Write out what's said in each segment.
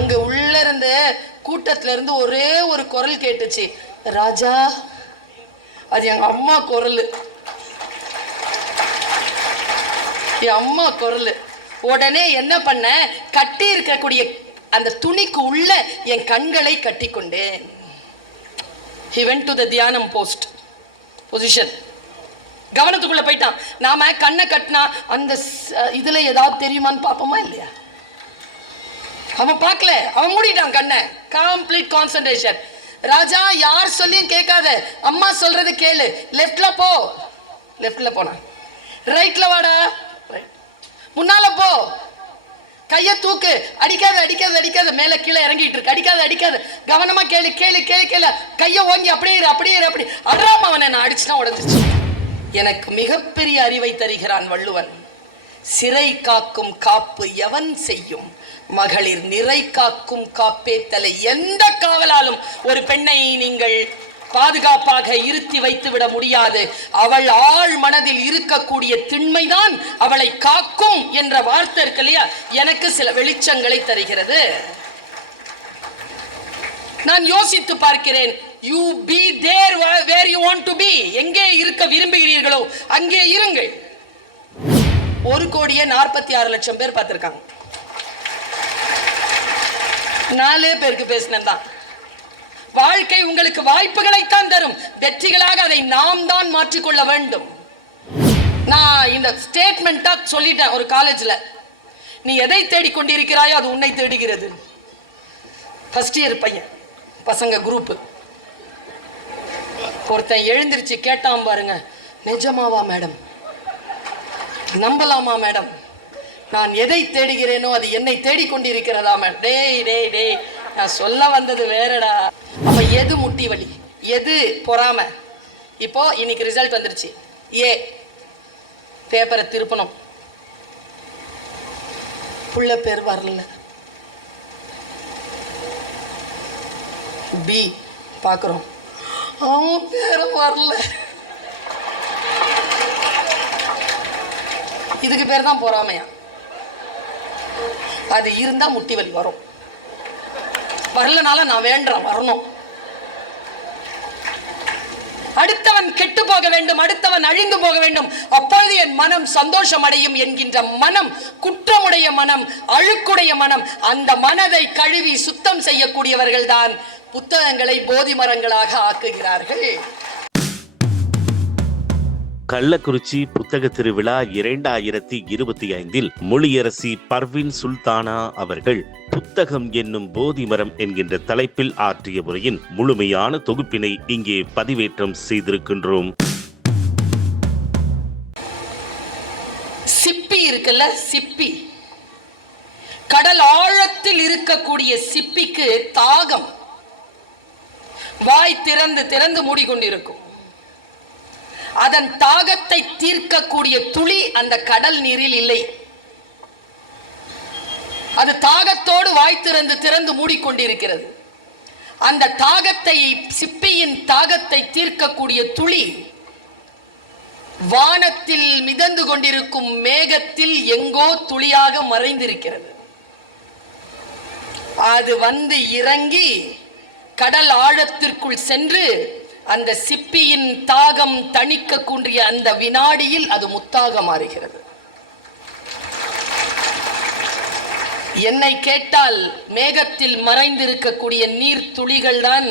அங்க உள்ள இருந்த கூட்டத்துல இருந்து ஒரே ஒரு குரல் கேட்டுச்சு, ராஜா. அது எங்க அம்மா குரல், என் அம்மா குரல். உடனே என்ன பண்ண, கட்டி இருக்கக்கூடிய அந்த துணிக்கு உள்ள என் கண்களை கட்டி கொண்டேன். He went to the தியானம் போஸ்ட் பொசிஷன். கவனத்துக்குள்ள போயிட்டான். நாம கண்ணை கட்டினா அந்த இதுல ஏதாவது தெரியுமான்னு பார்ப்போமா இல்லையா? அவன் பார்க்கல, அவன் மூடிட்டான் கண்ணை. Complete concentration. ராஜா, யார் சொல்லியும் கேட்காத, அம்மா சொல்றது கேளு. லெஃப்ட்ல போ. லெஃப்ட்ல போனா. ரைட்ல வாடா. முன்னால போ. கைய தூக்கு. அடிக்காத அடிக்காத அடிக்காத. மேல கீழே இறங்கிட்டு இருக்கு. அடிக்காத அடிக்காத. கவனமா கேளு கேளு கேளு கேளு. கைய ஓங்கி அப்படியே அப்படியே அப்படி அறாம அவனை நான் அடிச்சுனா உடஞ்சிச்சு. எனக்கு மிகப்பெரிய அறிவை தருகிறான் வள்ளுவன். சிறை காக்கும் காப்பு எவன் செய்யும், மகளிர் நிறை காக்கும் காப்பே தலை. எந்த காவலாலும் ஒரு பெண்ணை நீங்கள் பாதுகாப்பாக இருத்தி வைத்து விட முடியாது. அவள் ஆழ் மனதில் இருக்கக்கூடிய திண்மைதான் அவளை காக்கும் என்ற வார்த்தை இருக்கு இல்லையா, எனக்கு சில வெளிச்சங்களை தருகிறது. நான் யோசித்து பார்க்கிறேன். You be there where you want to be. எங்கே இருக்க விரும்புகிறீர்களோ அங்கே இருங்கள். 1,46,00,000 பேர் பார்த்திருக்காங்க. 4 பேருக்கு பேசினேன் தான். வாழ்க்கை உங்களுக்கு வாய்ப்புகளைத்தான் தரும். வெற்றிகளாக அதை நாம் தான் மாற்றிக்கொள்ள வேண்டும். நான் இந்த ஸ்டேட்மெண்டா சொல்லிட்டேன் ஒரு காலேஜ்ல. நீ எதை தேடிக்கொண்டிருக்கிறாயோ அது உன்னை தேடுகிறது. ஃபர்ஸ்ட் இயர் பையன், பசங்க குரூப். ஒருத்தன் எழுந்திருச்சு கேட்டான் பாருங்க, நிஜமாவா மேடம், நம்பலாமா மேடம், நான் எதை தேடுகிறேனோ அது என்னை தேடிக்கொண்டிருக்கிறதா மேடம். டேய் டேய் டேய், நான் சொல்ல வந்தது வேறடா. அப்ப எது முட்டி வலி, எது பொறாம? இப்போ இன்னைக்கு ரிசல்ட் வந்துருச்சு. ஏ பேப்பரை திருப்பணும், புள்ள பேர் வரல. பி பார்க்குறோம், அவன் பேரும் வரல. இதுக்கு பேர் தான் பொறாமையா? அது இருந்தா முட்டி வலி வரும். வரலனால நான் வேண்டாம், வரணும். அடுத்தவன் கெட்டு போக வேண்டும், அடுத்தவன் அழிந்து போக வேண்டும், அப்பொழுது என் மனம் சந்தோஷம் அடையும் என்கின்ற மனம் குற்றமுடைய மனம், அழுக்குடைய மனம். அந்த மனதை கழுவி சுத்தம் செய்யக்கூடியவர்கள் தான் புத்தகங்களை போதி மரங்களாக ஆக்குகிறார்கள். கள்ளக்குறிச்சி புத்தக திருவிழா 2025 மொழியரசி பர்வீன் சுல்தானா அவர்கள் புத்தகம் என்னும் போதி மரம் என்கின்ற தலைப்பில் ஆற்றிய உரையின் முழுமையான தொகுப்பினை இங்கே பதிவேற்றம் செய்திருக்கின்றோம். சிப்பி இருக்குல்ல, சிப்பி, கடல் ஆழத்தில் இருக்கக்கூடிய சிப்பிக்கு தாகம். வாய் திறந்து திறந்து மூடிக்கொண்டிருக்கும். அதன் தாகத்தை தீர்க்கக்கூடிய துளி அந்த கடல் நீரில் இல்லை. அது தாகத்தோடு வாய் திறந்து திறந்து மூடிக்கொண்டிருக்கிறது. அந்த தாகத்தை, சிப்பியின் தாகத்தை தீர்க்கக்கூடிய துளி வானத்தில் மிதந்து கொண்டிருக்கும் மேகத்தில் எங்கோ துளியாக மறைந்திருக்கிறது. அது வந்து இறங்கி கடல் ஆழத்திற்குள் சென்று அந்த சிப்பியின் தாகம் தணிக்கக்கூடிய அந்த வினாடியில் அது முத்தாக மாறுகிறது. என்னை கேட்டால் மேகத்தில் மறைந்திருக்கக்கூடிய நீர் துளிகள் தான்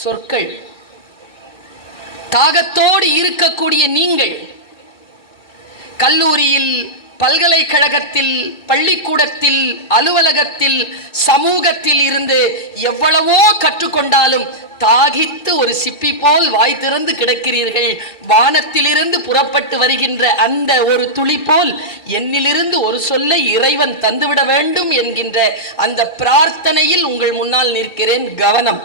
சொற்கள். தாகத்தோடு இருக்கக்கூடிய நீங்கள் கல்லூரியில், பல்கலைக்கழகத்தில், பள்ளிக்கூடத்தில், அலுவலகத்தில், சமூகத்தில் இருந்து எவ்வளவோ கற்றுக்கொண்டாலும் தாகித்து ஒரு சிப்பி போல் வாய் திறந்து கிடக்கிறீர்கள். வானத்திலிருந்து புறப்பட்டு வருகின்ற அந்த ஒரு துளி போல் என்னிலிருந்து ஒரு சொல்லை இறைவன் தந்துவிட வேண்டும் என்கின்ற அந்த பிரார்த்தனையில் உங்கள் முன்னால் நிற்கிறேன். கவனம்,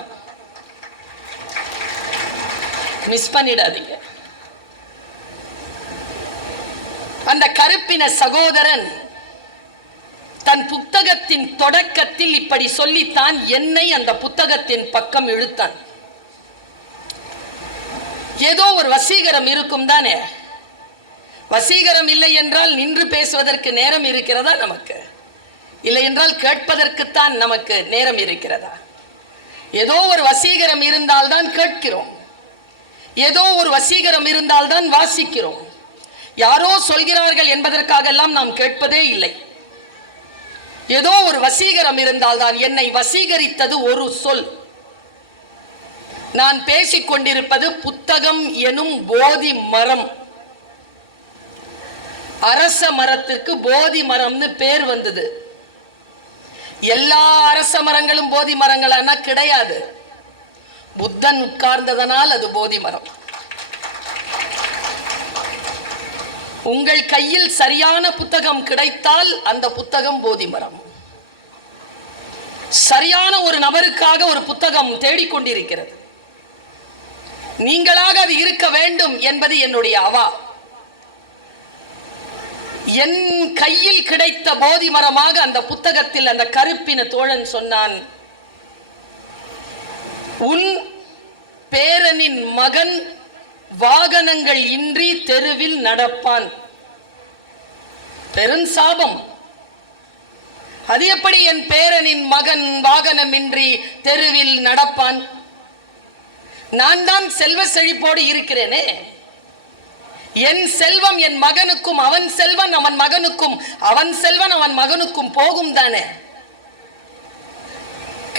மிஸ் பண்ணிடாதீங்க. அந்த கருப்பின சகோதரன் தன் புத்தகத்தின் தொடக்கத்தில் இப்படி சொல்லித்தான் என்னை அந்த புத்தகத்தின் பக்கம் இழுத்தான். ஏதோ ஒரு வசீகரம் இருக்கும் தானே. வசீகரம் இல்லை என்றால் நின்று பேசுவதற்கு நேரம் இருக்கிறதா நமக்கு? இல்லை என்றால் கேட்பதற்குத்தான் நமக்கு நேரம் இருக்கிறதா? ஏதோ ஒரு வசீகரம் இருந்தால்தான் கேட்கிறோம், ஏதோ ஒரு வசீகரம் இருந்தால்தான் வாசிக்கிறோம். யாரோ சொல்கிறார்கள் என்பதற்காக எல்லாம் நாம் கேட்பதே இல்லை. ஏதோ ஒரு வசீகரம் இருந்தால்தான். என்னை வசீகரித்தது ஒரு சொல். நான் பேசிக் கொண்டிருப்பது புத்தகம் எனும் போதி மரம். அரச மரத்திற்கு போதி மரம்னு பேர் வந்தது. எல்லா அரச மரங்களும் போதி மரங்களானா கிடையாது. புத்தன் உட்கார்ந்ததனால் அது போதி மரம். உங்கள் கையில் சரியான புத்தகம் கிடைத்தால் அந்த புத்தகம் போதி மரம். சரியான ஒரு நபருக்காக ஒரு புத்தகம் தேடிக்கொண்டிருக்கிறது. நீங்களாக அது இருக்க வேண்டும் என்பது என்னுடைய அவா. என் கையில் கிடைத்த போதி மரமாக அந்த புத்தகத்தில் அந்த கருப்பின தோழன் சொன்னான், உன் பேரனின் மகன் வாகனங்கள் இன்றி தெருவில் நடப்பான். பெருஞ்சாபம். அது எப்படி என் பேரனின் மகன் வாகனமின்றி தெருவில் நடப்பான்? நான் தான் செல்வ செழிப்போடு இருக்கிறேனே. என் செல்வம் என் மகனுக்கும், அவன் செல்வன் அவன் மகனுக்கும், அவன் செல்வன் அவன் மகனுக்கும் போகும் தானே?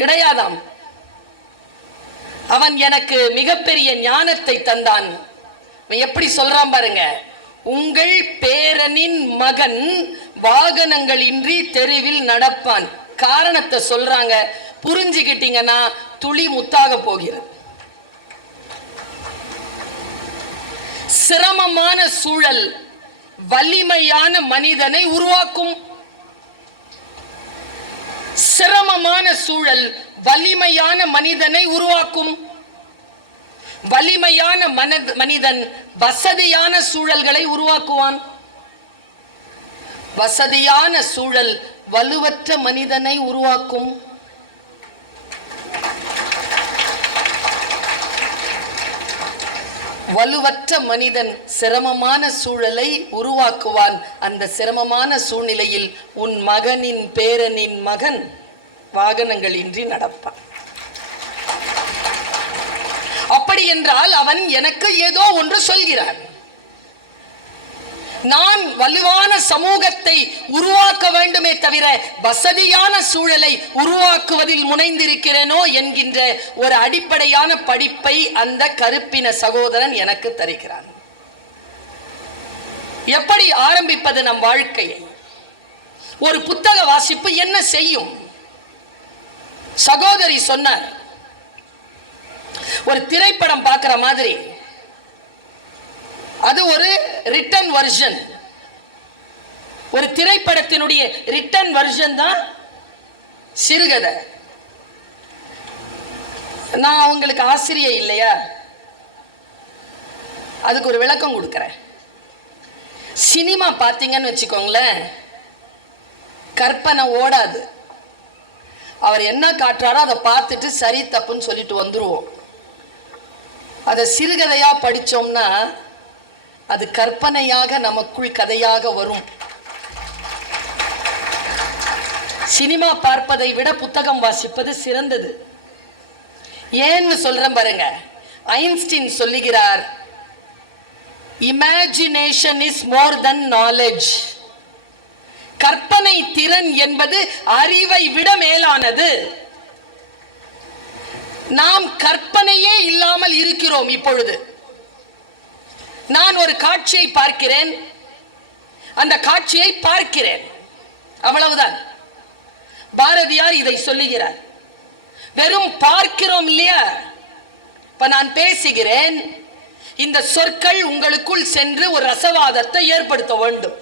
கிடையாதாம். அவன் எனக்கு மிகப்பெரிய ஞானத்தை தந்தான். எப்படி சொல்றான் பாருங்க, உங்கள் பேரனின் மகன் வாகனங்கள் இன்றி தெருவில் நடப்பான். காரணத்தை சொல்றாங்க, புரிஞ்சுக்கிட்டீங்கன்னா துளி முத்தாக போகிறது. சிரமமான சூழல் வலிமையான மனிதனை உருவாக்கும். சிரமமான சூழல் வலிமையான மனிதனை உருவாக்கும். வலிமையான மனிதன் வசதியான சூழல்களை உருவாக்குவான். வசதியான சூழல் வலுவற்ற மனிதனை உருவாக்கும். வலுவற்ற மனிதன் சிரமமான சூழலை உருவாக்குவான். அந்த சிரமமான சூழ்நிலையில் உன் மகனின் பேரனின் மகன் வாகனங்கள் இன்றி நடப்பான். அப்படி என்றால் அவன் எனக்கு ஏதோ ஒன்று சொல்கிறான். நான் வலுவான சமூகத்தை உருவாக்க வேண்டுமே தவிர வசதியான சூழலை உருவாக்குவதில் முனைந்திருக்கிறேனோ என்கின்ற ஒரு அடிப்படையான படிப்பை அந்த கருப்பின சகோதரன் எனக்கு தருகிறான். எப்படி ஆரம்பிப்பது நம் வாழ்க்கையை? ஒரு புத்தக வாசிப்பு என்ன செய்யும்? சகோதரி சொன்னார், ஒரு திரைப்படம் பார்க்கிற மாதிரி. அது ஒரு ரிட்டன் வெர்ஷன். ஒரு திரைப்படத்தினுடைய ரிட்டன் வெர்ஷன் தான் சிறுகதை. நான் உங்களுக்கு ஆசிரியை இல்லையா, அதுக்கு ஒரு விளக்கம் கொடுக்கிறேன். சினிமா பார்த்தீங்கன்னு வச்சுக்கோங்களேன், கற்பனை ஓடாது. அவர் என்ன காட்டுறாரோ அதை பார்த்துட்டு சரி தப்புன்னு சொல்லிட்டு வந்துருவோம். அதை சிறுகதையா படிச்சோம்னா அது கற்பனையாக நமக்குள் கதையாக வரும். சினிமா பார்ப்பதை விட புத்தகம் வாசிப்பது சிறந்தது. ஏன்னு சொல்றேன் பாருங்க. ஐன்ஸ்டீன் சொல்லுகிறார், imagination is more then knowledge. கற்பனை திறன் என்பது அறிவை விட மேலானது. நாம் கற்பனையே இல்லாமல் இருக்கிறோம். இப்பொழுது நான் ஒரு காட்சியை பார்க்கிறேன், அந்த காட்சியை பார்க்கிறேன், அவ்வளவுதான். பாரதியார் இதை சொல்லுகிறார். வெறும் பார்க்கிறோம் இல்லையா? இப்ப நான் பேசுகிறேன், இந்த சொற்கள் உங்களுக்குள் சென்று ஒரு ரசவாதத்தை ஏற்படுத்த வேண்டும்.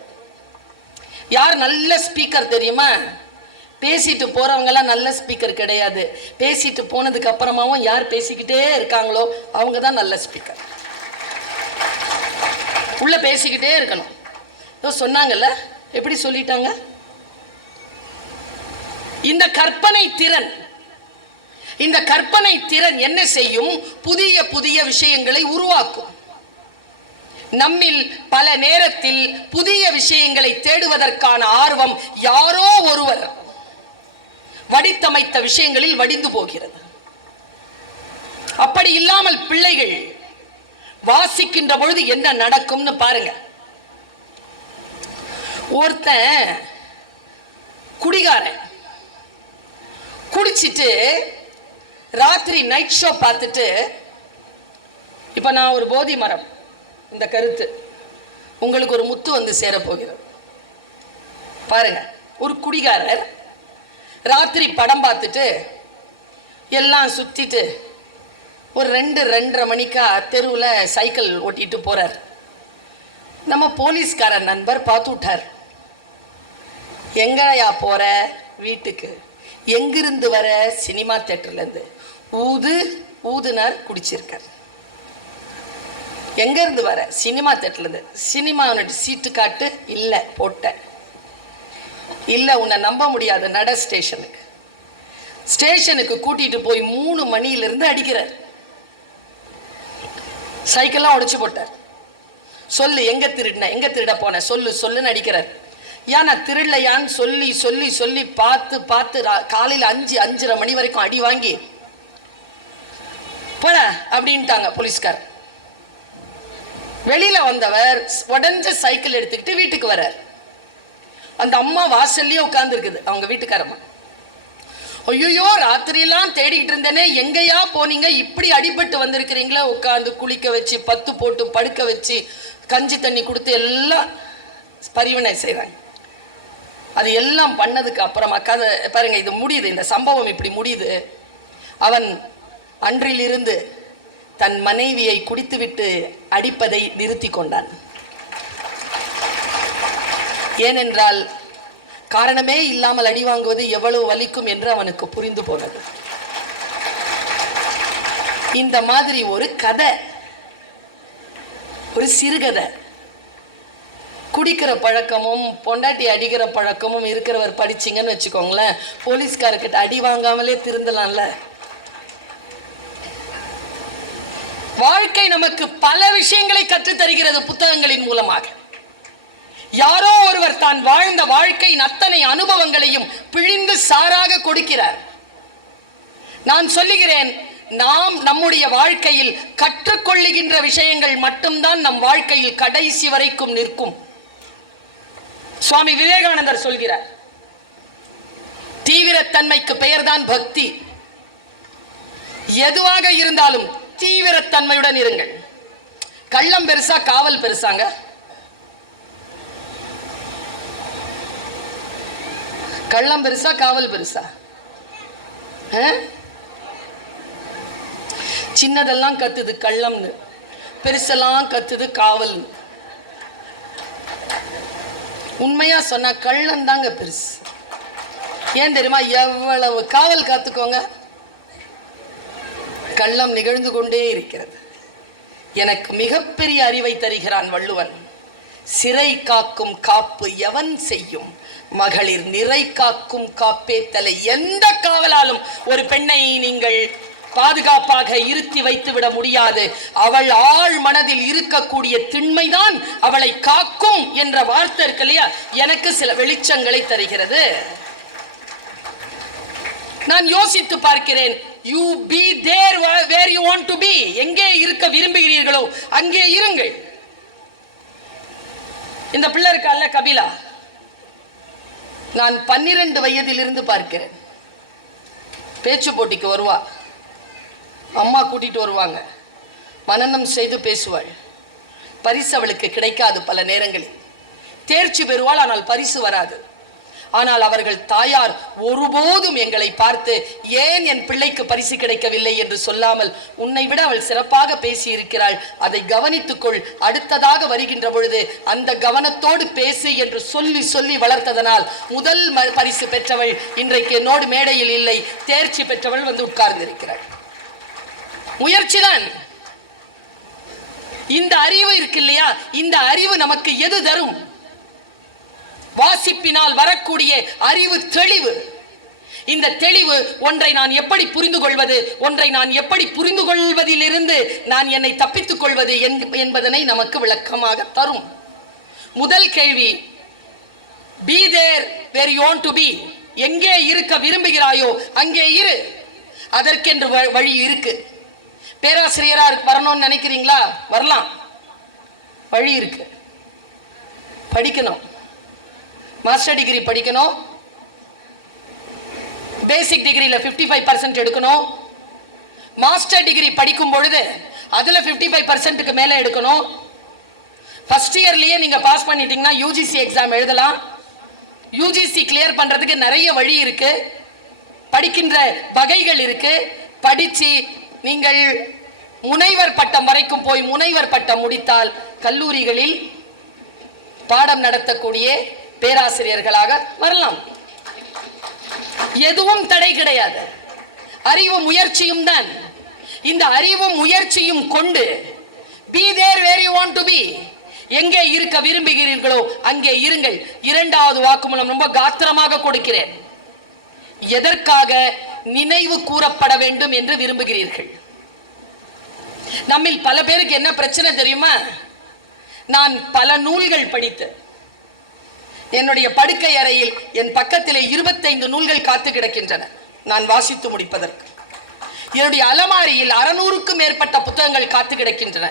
யார் நல்ல ஸ்பீக்கர் தெரியுமா? பேசிட்டு போறவங்க எல்லாம் நல்ல ஸ்பீக்கர் கிடையாது. பேசிட்டு போனதுக்கு அப்புறமாவும் யார் பேசிக்கிட்டே இருக்காங்களோ அவங்க தான் நல்ல ஸ்பீக்கர். உள்ள பேசிக்கிட்டே இருக்கணும். சொன்னாங்கல்ல, எப்படி சொல்லிட்டாங்க? இந்த கற்பனை திறன், இந்த கற்பனை திறன் என்ன செய்யும்? புதிய புதிய விஷயங்களை உருவாக்கும். நம்மில் பல நேரத்தில் புதிய விஷயங்களை தேடுவதற்கான ஆர்வம் யாரோ ஒருவர் வடித்தமைத்த விஷயங்களில் வடிந்து போகிறது. அப்படி இல்லாமல் பிள்ளைகள் வாசிக்கின்ற பொழுது என்ன நடக்கும்னு பாருங்க. ஒருத்தன் குடிகாரன் குடிச்சிட்டு ராத்திரி நைட் ஷோ பார்த்துட்டு, இப்ப நான் ஒரு போதி மரம், இந்த கருத்து உங்களுக்கு ஒரு முத்து வந்து சேரப்போகிறது பாருங்க. ஒரு குடிகாரர் ராத்திரி படம் பார்த்துட்டு எல்லாம் சுத்திட்டு ஒரு 2-2:30 மணிக்கா தெருவில் சைக்கிள் ஓட்டிட்டு போறார். நம்ம போலீஸ்காரர் நண்பர் பார்த்து விட்டார். எங்கயா போற? வீட்டுக்கு. எங்கிருந்து வர? சினிமா தியேட்டர்ல இருந்து. ஊதுனார், குடிச்சிருக்கார். எங்க இருந்து வர? சினிமா தியேட்டர்ல இருந்து. சினிமா சீட்டு காட்டு. இல்ல, போட்ட. இல்ல, உன்னை நம்ப முடியாது, நட ஸ்டேஷனுக்கு. ஸ்டேஷனுக்கு கூட்டிட்டு போய் 3 மணியிலிருந்து அடிக்கிறார். சைக்கிள்லாம் உடைச்சு போட்டார். சொல்லு, எங்க திருடின, எங்க திருட போன, சொல்லுன்னு அடிக்கிறார். ஏன் நான் திருடலையான்னு சொல்லி சொல்லி சொல்லி பார்த்து பார்த்து காலையில் 5-5:30 மணி வரைக்கும் அடி வாங்கி போட அப்படின்ட்டாங்க போலீஸ்கார். வெளியில வந்தவர் உடஞ்ச சைக்கிள் எடுத்துக்கிட்டு வீட்டுக்கு வர்றார். அந்த அம்மா வாசல்லையே உட்கார்ந்து இருக்குது, அவங்க வீட்டுக்காரம்மா. ஐயோ, ராத்திரியெல்லாம் தேடிக்கிட்டு இருந்தேனே, எங்கேயா போனீங்க, இப்படி அடிபட்டு வந்திருக்கிறீங்களா? உட்காந்து குளிக்க வச்சு 10 போட்டு படுக்க வச்சு கஞ்சி தண்ணி கொடுத்து எல்லாம் பரிவினை செய்கிறாங்க. அது எல்லாம் பண்ணதுக்கு அப்புறமா கதை பாருங்க, இது முடியுது, இந்த சம்பவம் இப்படி முடியுது. அவன் அன்றிலிருந்து தன் மனைவியை குடித்துவிட்டு அடிப்பதை நிறுத்தி கொண்டான். ஏனென்றால் காரணமே இல்லாமல் அடி வாங்குவது எவ்வளவு வலிக்கும் என்று அவனுக்கு புரிந்து போனது. இந்த மாதிரி ஒரு கதை, ஒரு சிறுகதை. குடிக்கிற பழக்கமும் பொண்டாட்டி அடிக்கிற பழக்கமும் இருக்கிறவர் படிச்சிங்கன்னு வச்சுக்கோங்களேன், போலீஸ்காரர்கிட்ட அடி வாங்காமலே திருந்தலாம்ல. வாழ்க்கை நமக்கு பல விஷயங்களை கற்றுத் தருகிறது புத்தகங்களின் மூலமாக. யாரோ ஒருவர் தான் வாழ்ந்த வாழ்க்கையின் அத்தனை அனுபவங்களையும் பிழிந்து சாராக கொடுக்கிறார். நான் சொல்லுகிறேன், நாம் நம்முடைய வாழ்க்கையில் கற்றுக்கொள்ளுகின்ற விஷயங்கள் மட்டும்தான் நம் வாழ்க்கையில் கடைசி வரைக்கும் நிற்கும். சுவாமி விவேகானந்தர் சொல்கிறார், தீவிரத்தன்மைக்கு பெயர்தான் பக்தி. எதுவாக இருந்தாலும் தீவிரத்தன்மையுடன் இருங்கள். கள்ளம் பெருசா காவல் பெருசாங்க? கள்ளம் பெருசா காவல் பெருசா? சின்னதெல்லாம் கத்துது கள்ளம்னு, பெருசெல்லாம் கத்துது காவல். உண்மையா சொன்னா கள்ளம் தாங்க பெருசு. ஏன் தெரியுமா? எவ்வளவு காவல் காத்துக்கோங்க, கள்ளம் நிகழ்ந்து கொண்டே இருக்கிறது. எனக்கு மிகப்பெரிய அறிவை தருகிறான் வள்ளுவன். சிறை காக்கும் காப்பு எவன் செய்யும், மகளிர் நிறை காக்கும் காப்பே தலை. எந்த காவலாலும் ஒரு பெண்ணை நீங்கள் பாதுகாப்பாக இருத்தி வைத்து விட முடியாது. அவள் ஆழ் மனதில் இருக்கக்கூடிய திண்மைதான் அவளை காக்கும் என்ற வார்த்தை இருக்கு இல்லையா, எனக்கு சில வெளிச்சங்களை தருகிறது. நான் யோசித்து பார்க்கிறேன். You be there where you want to be. எங்கே இருக்க விரும்புகிறீர்களோ அங்கே இருங்கள். இந்த பிள்ளை இருக்கால கபிலா, நான் 12 வயதிலிருந்து பார்க்கிறேன். பேச்சு போட்டிக்கு வருவா, அம்மா கூட்டிட்டு வருவாங்க, மனனம் செய்து பேசுவாள். பரிசு அவளுக்கு கிடைக்காது, பல நேரங்களில் தேர்ச்சி பெறுவாள், ஆனால் பரிசு வராது. ஆனால் அவர்கள் தாயார் ஒருபோதும் எங்களை பார்த்து ஏன் என் பிள்ளைக்கு பரிசு கிடைக்கவில்லை என்று சொல்லாமல், உன்னை விட அவள் சிறப்பாக பேசி இருக்கிறாள், அதை கவனித்துக்கொள், அடுத்ததாக வருகின்ற பொழுது அந்த கவனத்தோடு பேசு என்று சொல்லி சொல்லி வளர்த்ததனால் முதல் பரிசு பெற்றவள் இன்றைக்கு என்னோடு மேடையில் இல்லை, தேர்ச்சி பெற்றவள் வந்து உட்கார்ந்து இருக்கிறாள். முயற்சிதான். இந்த அறிவு இருக்கு இல்லையா, இந்த அறிவு நமக்கு எது தரும்? வாசிப்பினால் வரக்கூடிய அறிவு தெளிவு. இந்த தெளிவு ஒன்றை நான் எப்படி புரிந்து கொள்வது, ஒன்றை நான் எப்படி புரிந்து கொள்வதிலிருந்து நான் என்னை தப்பித்துக் கொள்வது என்பதனை நமக்கு விளக்கமாக தரும். முதல் கேள்வி, be there where you want to be. எங்கே இருக்க விரும்புகிறாயோ அங்கே இரு. அதற்கென்று வழி இருக்கு. பேராசிரியரா வரணும்னு நினைக்கிறீங்களா? வரலாம், வழி இருக்கு. படிக்கணும், மாஸ்டர் டிகிரி படிக்கணும், பேசிக் டிகிரியில் 55% எடுக்கணும். மாஸ்டர் டிகிரி படிக்கும் பொழுது அதுல 55%க்கு மேல எடுக்கணும். ஃபர்ஸ்ட் இயர்லயே நீங்க பாஸ் பண்ணிட்டீங்கன்னா யூஜிசி எக்ஸாம் எழுதலாம். யூஜிசி கிளியர் பண்றதுக்கு நிறைய வழி இருக்கு, படிக்கின்ற வகைகள் இருக்கு. படிச்சு நீங்கள் முனைவர் பட்டம் வரைக்கும் போய் முனைவர் பட்டம் முடித்தால் கல்லூரிகளில் பாடம் நடத்தக்கூடிய பேராசிரியர்களாக வரலாம். எதுவும் தடை கிடையாது, அறிவு முயற்சியும் தான். இந்த அறிவும் முயற்சியும் கொண்டு be there where you want to be, எங்கே இருக்க விரும்புகிறீர்களோ அங்கே இருங்கள். இரண்டாவது வாக்குமூலம் ரொம்ப காத்திரமாக கொடுக்கிறேன். எதற்காக நினைவு கூறப்பட வேண்டும் என்று விரும்புகிறீர்கள்? நம்மில் பல பேருக்கு என்ன பிரச்சனை தெரியுமா? நான் பல நூல்கள் படித்து என்னுடைய படுக்கை அறையில் என் பக்கத்திலே 25 நூல்கள் காத்து கிடக்கின்றன நான் வாசித்து முடிப்பதற்கு. என்னுடைய அலமாரியில் 600க்கும் மேற்பட்ட புத்தகங்கள் காத்து கிடக்கின்றன.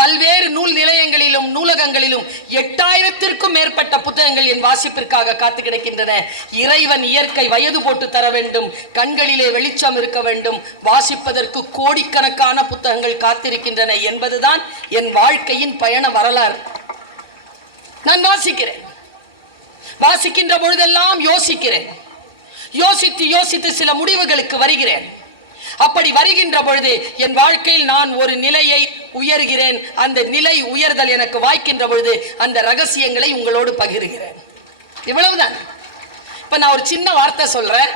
பல்வேறு நூல் நிலையங்களிலும் நூலகங்களிலும் 8000த்திற்கும் மேற்பட்ட புத்தகங்கள் என் வாசிப்பிற்காக காத்து கிடக்கின்றன. இறைவன் இயற்கை வயது போட்டு தர வேண்டும், கண்களிலே வெளிச்சம் இருக்க வேண்டும், வாசிப்பதற்கு கோடிக்கணக்கான புத்தகங்கள் காத்திருக்கின்றன என்பதுதான் என் வாழ்க்கையின் பயண வரலாறு. நான் வாசிக்கிறேன், வாசிக்கின்ற பொழுதெல்லாம் யோசிக்கிறேன், யோசித்து யோசித்து சில முடிவுகளுக்கு வருகிறேன். அப்படி வருகின்ற பொழுது என் வாழ்க்கையில் நான் ஒரு நிலையை உயர்கிறேன். அந்த நிலை உயர்தல் எனக்கு வாய்க்கின்ற பொழுது அந்த ரகசியங்களை உங்களோடு பகிர்கிறேன். இவ்வளவுதான். இப்ப நான் ஒரு சின்ன வார்த்தை சொல்றேன்,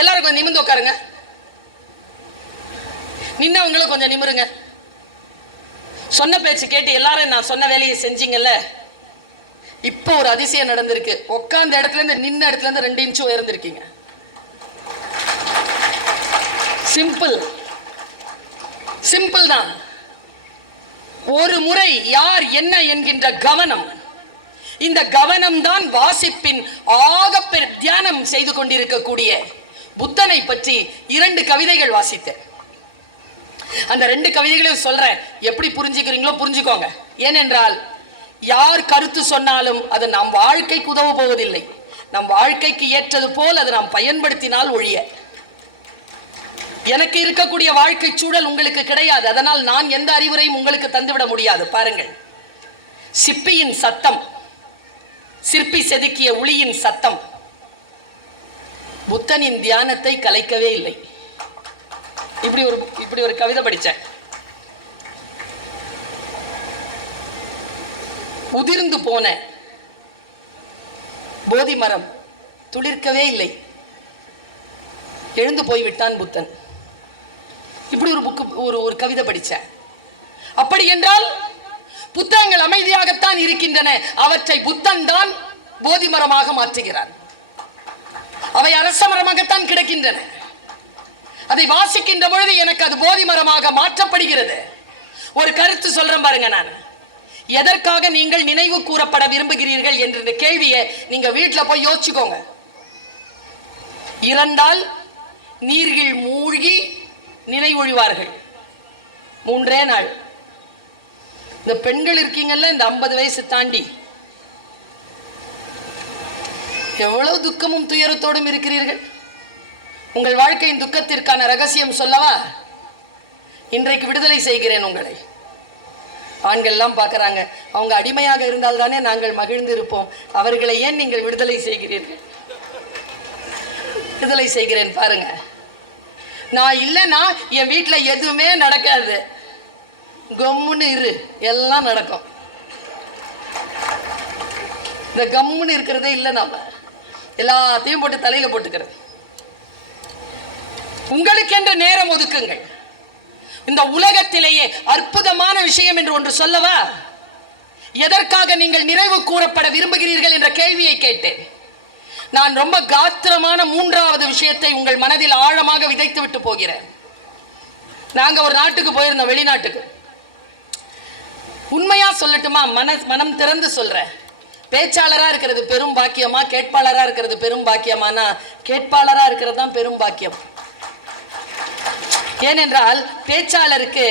எல்லாரும் கொஞ்சம் நிமிர்ந்து உட்காருங்க. நின்னவங்களும் கொஞ்சம் நிமிருங்க. சொன்ன பேச்சு கேட்டு எல்லாரும் நான் சொன்ன வேலையை செஞ்சீங்கல்ல. இப்போ ஒரு அதிசயம் நடந்திருக்கு. உட்கார்ந்த இடத்துல இருந்து நின்ன இடத்துல இருந்து 2 இன்ச் உயர்ந்திருக்கீங்க. சிம்பிள், சிம்பிள் தான். ஒரு முறை யார் என்ன என்கின்ற கவனம், இந்த கவனம் தான் வாசிப்பின் ஆகப்பெரிய தியானம் செய்து கொண்டிருக்கக்கூடிய புத்தனை பற்றி 2 கவிதைகள் வாசித்தேன். அந்த 2 கவிதைகளையும் சொல்றேன், எப்படி புரிஞ்சுக்கிறீங்களோ புரிஞ்சுக்கோங்க. ஏனென்றால் யார் கருத்து சொன்னாலும் அது நம் வாழ்க்கைக்கு உதவ போவதில்லை. நம் வாழ்க்கைக்கு ஏற்றது போல் அதை நாம் பயன்படுத்தினால் ஒழிய எனக்கு இருக்கக்கூடிய வாழ்க்கை சூழல் உங்களுக்கு கிடையாது. அதனால் நான் எந்த அறிவுரையும் உங்களுக்கு தந்துவிட முடியாது. பாருங்கள், சிப்பியின் சத்தம், சிற்பி செதுக்கிய உளியின் சத்தம் புத்தனின் தியானத்தை கலைக்கவே இல்லை. இப்படி ஒரு கவிதை படிச்சேன். உதிர்ந்து போன போதி மரம் துளிர்க்கவே இல்லை, எழுந்து போய்விட்டான் புத்தன். இப்படி ஒரு கவிதை படிச்சேன். அப்படி என்றால் புத்தகங்கள் அமைதியாகத்தான் இருக்கின்றன, அவற்றை புத்தன் தான் போதி மரமாக மாற்றுகிறார். அவை அரச மரமாகத்தான் கிடக்கின்றன. அதை வாசிக்கின்ற பொழுது எனக்கு அது போதி மரமாக மாற்றப்படுகிறது. ஒரு கருத்து சொல்றேன் பாருங்க. நான் எதற்காக நீங்கள் நினைவு கூறப்பட விரும்புகிறீர்கள் என்ற கேள்வியை நீங்க வீட்டுல போய் யோசிச்சுக்கோங்க. இறந்தால் நீரில் மூழ்கி நினைவொழிவார்கள் 3 நாள். இந்த பெண்கள் இருக்கீங்கல்ல, இந்த 50 வயசு தாண்டி எவ்வளவு துக்கமும் துயரத்தோடும் இருக்கிறீர்கள். உங்கள் வாழ்க்கையின் துக்கத்திற்கான ரகசியம் சொல்லவா? இன்றைக்கு விடுதலை செய்கிறேன் உங்களை. ஆண்கள்லாம் பார்க்கறாங்க, அவங்க அடிமையாக இருந்தால் தானே நாங்கள் மகிழ்ந்து இருப்போம், அவர்களை ஏன் நீங்கள் விடுதலை செய்கிறீர்கள்? விடுதலை செய்கிறேன் பாருங்க. நான் இல்லைன்னா என் வீட்டில் எதுவுமே நடக்காது, கம்முன்னு இரு, எல்லாம் நடக்கும். இந்த கம்முன்னு இருக்கிறதே இல்லை, நாம எல்லாத்தையும் போட்டு தலையில போட்டுக்கிறது. உங்களுக்கென்று நேரம் ஒதுக்குங்கள். இந்த உலகத்திலேயே அற்புதமான விஷயம் என்று ஒன்று சொல்லவா? எதற்காக நீங்கள் நிறைவு கூறப்பட விரும்புகிறீர்கள் என்ற கேள்வியை கேட்டேன். நான் ரொம்ப காத்திரமான 3வது விஷயத்தை உங்கள் மனதில் ஆழமாக விதைத்து விட்டு போகிறேன். நாங்க ஒரு நாட்டுக்கு போயிருந்தோம், வெளிநாட்டுக்கு. உண்மையா சொல்லட்டுமா? மனம் திறந்து சொல்றேன், பேச்சாளரா இருக்கிறது பெரும் பாக்கியமா, கேட்பாளரா இருக்கிறது பெரும் பாக்கியமானா கேட்பாளரா இருக்கிறது தான் பெரும் பாக்கியம். ஏனென்றால் பேச்சாளருக்கு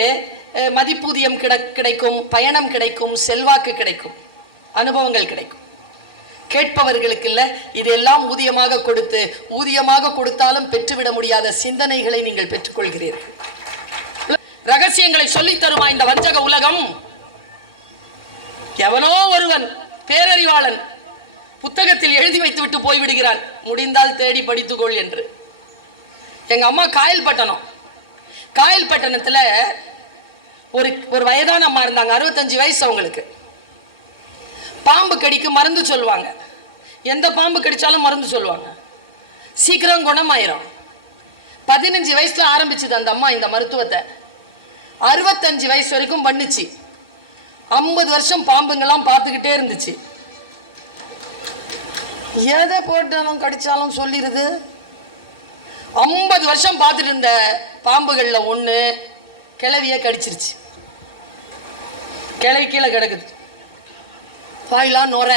மதிப்பூதியம் கிடைக்கும், பயணம் கிடைக்கும், செல்வாக்கு கிடைக்கும், அனுபவங்கள் கிடைக்கும். கேட்பவர்களுக்கு இல்ல, இதெல்லாம் ஊதியமாக கொடுத்து, ஊதியமாக கொடுத்தாலும் பெற்றுவிட முடியாத சிந்தனைகளை நீங்கள் பெற்றுக்கொள்கிறீர்கள். ரகசியங்களை சொல்லித் தருமா இந்த வஞ்சக உலகம்? எவனோ ஒருவன் பேரறிவாளன் புத்தகத்தில் எழுதி வைத்து விட்டு போய்விடுகிறான், முடிந்தால் தேடி படித்துக்கொள் என்று. எங்க அம்மா காயல்பட்டணத்துல ஒரு வயதான அம்மா இருந்தாங்க. 65 வயசு அவங்களுக்கு. பாம்பு கடிக்கு மருந்து சொல்லுவாங்க. எந்த பாம்பு கடிச்சாலும் மருந்து சொல்லுவாங்க, சீக்கிரம் குணமாயிரும். 15 வயசுல ஆரம்பிச்சது அந்த அம்மா இந்த மருத்துவத்தை. 65 வயசு வரைக்கும் பண்ணுச்சு. 50 வருஷம் பாம்புங்கெல்லாம் பார்த்துக்கிட்டே இருந்துச்சு. எதை போட்டாலும் கடிச்சாலும் சொல்லிடுது. 50 வருஷம் பார்த்துட்டு இருந்த பாம்புகள்ல ஒண்ணு கிளவிய கடிச்சிருச்சு. கிளவி கீழே கிடக்குது, வாயிலாம் நோர.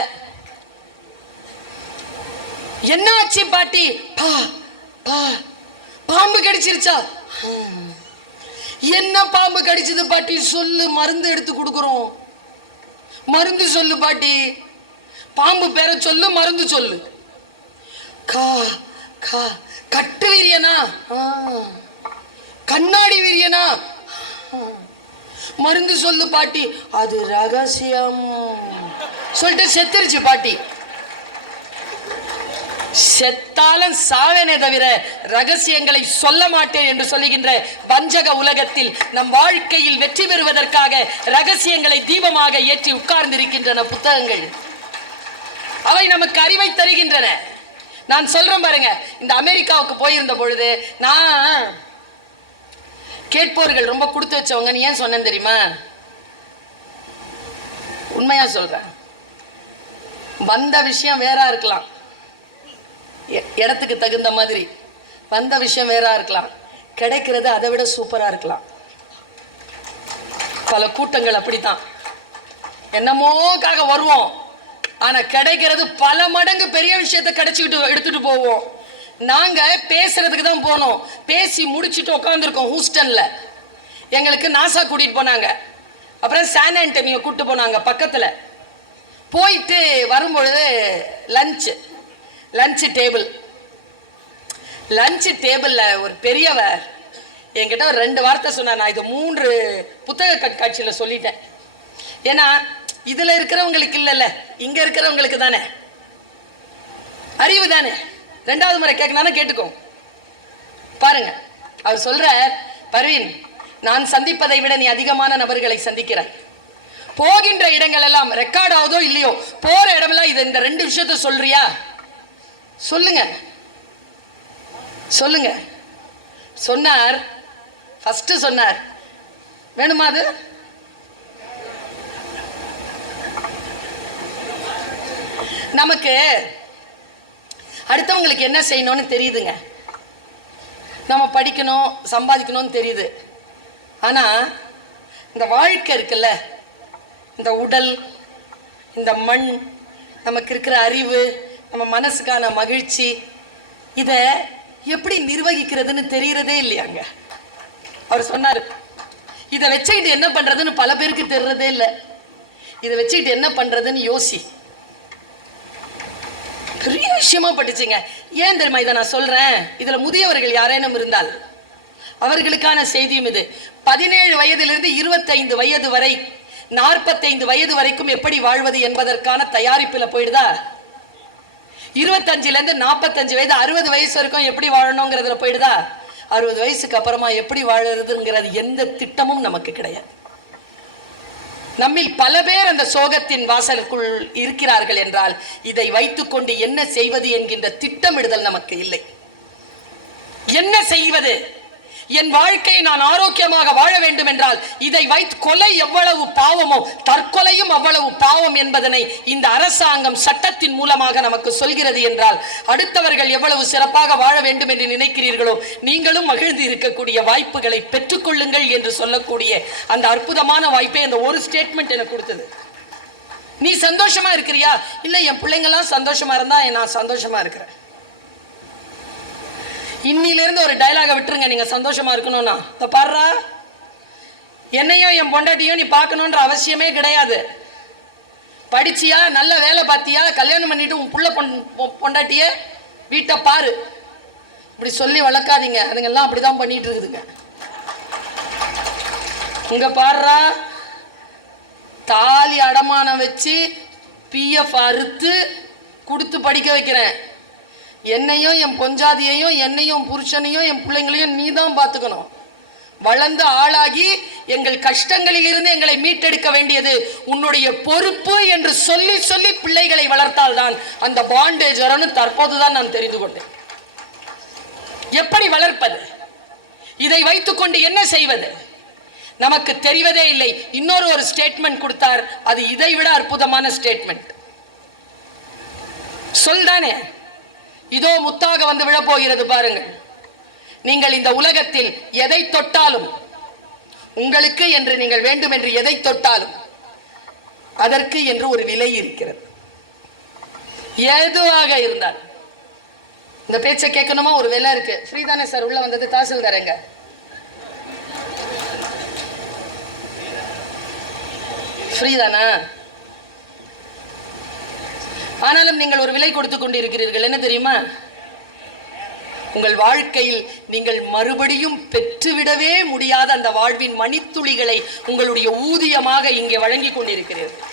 என்ன ஆச்சு பாட்டி? பாம்பு கடிச்சிருச்சா? என்ன பாம்பு கடிச்சது பாட்டி? சொல்லு, மருந்து எடுத்து கொடுக்குறோம். மருந்து சொல்லு பாட்டி. பாம்பு பேரை சொல்லு, மருந்து சொல்லு. கட்டு வீரியனா? கண்ணாடி வீரியனா? மருந்து சொல்லு பாட்டி. அது ரகசியம் சொல்லிட்டு செத்துருச்சு பாட்டி. செத்தாலும் சாவேனே தவிர ரகசியங்களை சொல்ல மாட்டேன் என்று சொல்லுகின்ற வஞ்சக உலகத்தில் நம் வாழ்க்கையில் வெற்றி பெறுவதற்காக ரகசியங்களை தீபமாக ஏற்றி உட்கார்ந்திருக்கின்றன புத்தகங்கள். அவை நமக்கு அறிவை தருகின்றன. நான் சொல்றேன் பாருங்க, இந்த அமெரிக்காவுக்கு போயிருந்த பொழுது நான் கேட்போர்கள் ரொம்ப கொடுத்து வச்சவங்க ஏன் சொன்னேன் தெரியுமா? உண்மையா சொல்றேன். வந்த விஷயம் வேறா இருக்கலாம், இடத்துக்கு தகுந்த மாதிரி வந்த விஷயம் வேறா இருக்கலாம், கிடைக்கிறது அதை விட சூப்பரா இருக்கலாம். பல கூட்டங்கள் அப்படித்தான், என்னமோக்காக வருவோம், ஆனா கிடைக்கிறது பல மடங்கு பெரிய விஷயத்தை கிடைச்சிக்கிட்டு எடுத்துட்டு போவோம். நாங்க பேசுறதுக்கு தான் போனோம், பேசி முடிச்சுட்டு உட்காந்துருக்கோம் ஹூஸ்டன்ல. எங்களுக்கு நாசா கூட்டிட்டு போனாங்க, அப்புறம் சான் ஆண்டனியோ கூட்டிட்டு போனாங்க பக்கத்துல. போயிட்டு வரும்பொழுது லஞ்ச் டேபிள்ல ஒரு பெரியவர் என்கிட்ட ஒரு 2 வார்த்தை சொன்னார். நான் இது 3 புத்தக கண்காட்சியில சொல்லிட்டேன். ஏன்னா இதுல இருக்கிறவங்களுக்கு இல்லைல்ல, இங்க இருக்கிறவங்களுக்கு தானே அறிவு தானே. 2வது முறை கேட்கணும், கேட்டுக்கோ பாருங்க. அவர் சொல்ற, பர்வீன், நான் சந்திப்பதை விட நீ அதிகமான நபர்களை சந்திக்கிறாய். போகின்ற இடங்கள் எல்லாம் ரெக்கார்ட் ஆகுதோ இல்லையோ, போற இடமெல்லாம் இது இந்த 2 விஷயத்த சொல்றியா? சொல்லுங்க சொன்னார். ஃபர்ஸ்ட் சொன்னார், வேணுமா அது? நமக்கு அடுத்தவங்களுக்கு என்ன செய்யணும்னு தெரியுதுங்க, நம்ம படிக்கணும் சம்பாதிக்கணும்னு தெரியுது. ஆனா இந்த வாழ்க்கை இருக்குல்ல, இந்த உடல், இந்த மண், நமக்கு இருக்கிற அறிவு, நம்ம மனசுக்கான மகிழ்ச்சி, இத எப்படி நிர்வகிக்கிறதுன்னு தெரியறதே இல்லையாங்க. அவர் சொன்னாரு, இதை வச்சுக்கிட்டு என்ன பண்றதுன்னு பல பேருக்கு தெரியறதே இல்லை. இதை வச்சுக்கிட்டு என்ன பண்றதுன்னு யோசி. பெரிய விஷயமா பட்டுச்சுங்க. ஏன் தெரியுமா இதை நான் சொல்றேன்? இதுல முதியவர்கள் யாரேனும் இருந்தால் அவர்களுக்கான செய்தியும் இது. 17 வயதிலிருந்து 25 வயது வரை, 45 வயது வரைக்கும் எப்படி வாழ்வது என்பதற்கான தயாரிப்பில் போயிடுதா. 25ல இருந்து 45 வயது, 60 வயசு வரைக்கும் எப்படி வாழணுங்கிறதுல போயிடுதா. 60 வயசுக்கு அப்புறமா எப்படி வாழறதுங்கிறது எந்த திட்டமும் நமக்கு கிடையாது. நம்மில் பல பேர் அந்த சோகத்தின் வாசலுக்குள் இருக்கிறார்கள் என்றால் இதை வைத்துக்கொண்டு என்ன செய்வது என்கின்ற திட்டமிடுதல் நமக்கு இல்லை. என்ன செய்வது? என் வாழ்க்கையை நான் ஆரோக்கியமாக வாழ வேண்டும் என்றால் இதை வைத்து கொலை எவ்வளவு பாவமோ தற்கொலையும் அவ்வளவு பாவம் என்பதனை இந்த அரசாங்கம் சட்டத்தின் மூலமாக நமக்கு சொல்கிறது என்றால் அடுத்தவர்கள் எவ்வளவு சிறப்பாக வாழ வேண்டும் என்று நினைக்கிறீர்களோ நீங்களும் மகிழ்ந்து இருக்கக்கூடிய வாய்ப்புகளை பெற்றுக்கொள்ளுங்கள் என்று சொல்லக்கூடிய அந்த அற்புதமான வாய்ப்பை அந்த ஒரு ஸ்டேட்மெண்ட் எனக்கு கொடுத்தது. நீ சந்தோஷமா இருக்கிறியா? இல்ல, என் பிள்ளைங்கெல்லாம் சந்தோஷமா இருந்தா நான் சந்தோஷமா இருக்கிறேன். இன்னிலிருந்து ஒரு டயலாக விட்டுருங்க, நீங்க சந்தோஷமா இருக்கணும்னா. பாடுறா, என்னையும் என் பொண்டாட்டியும் நீ பார்க்கணுன்ற அவசியமே கிடையாது. படிச்சியா, நல்ல வேலை பார்த்தியா, கல்யாணம் பண்ணிட்டு உன் புள்ள பொண்டாட்டிய வீட்டை பாரு. இப்படி சொல்லி வளர்க்காதீங்க, அதுங்கெல்லாம் அப்படிதான் பண்ணிட்டு இருக்குதுங்க. இங்க பாடுறா, தாலி அடமானம் வச்சு பிஎஃப் அறுத்து கொடுத்து படிக்க வைக்கிறேன். என்னையும் என் பொஞ்சாதியையும் என்னையும் புருஷனையும் என் பிள்ளைங்களையும் நீ தான் பார்த்துக்கணும். வளர்ந்து ஆளாகி எங்கள் கஷ்டங்களில் இருந்து எங்களை மீட்டெடுக்க வேண்டியது உன்னுடைய பொறுப்பு என்று சொல்லி சொல்லி பிள்ளைகளை வளர்த்தால்தான் அந்த பாண்டேஜ் வரன்னு தற்போதுதான் நான் தெரிந்து கொண்டேன். எப்படி வளர்ப்பது, இதை வைத்துக்கொண்டு என்ன செய்வது நமக்கு தெரிவதே இல்லை. இன்னொரு ஸ்டேட்மெண்ட் கொடுத்தார், அது இதை விட அற்புதமான ஸ்டேட்மெண்ட். சொல்தானே, இதோ முத்தாக வந்து விழப்போகிறது பாருங்கள். நீங்கள் இந்த உலகத்தில் எதை தொட்டாலும், உங்களுக்கு என்று நீங்கள் வேண்டும் என்று எதை தொட்டாலும் அதற்கு என்று ஒரு விலை இருக்கிறது. எதுவாக இருந்தால் இந்த பேச்சை கேட்கணுமா, ஒரு விலை இருக்கு. ஃப்ரீதானே சார்? உள்ள வந்தது தாசில்தாரங்க. ஃப்ரீதானா? ஆனாலும் நீங்கள் ஒரு விலை கொடுத்து கொண்டு இருக்கிறீர்கள். என்ன தெரியுமா? உங்கள் வாழ்க்கையில் நீங்கள் மறுபடியும் பெற்றுவிடவே முடியாத அந்த வாழ்வின் மணித்துளிகளை உங்களுடைய ஊதியமாக இங்கே வழங்கி கொண்டிருக்கிறீர்கள்.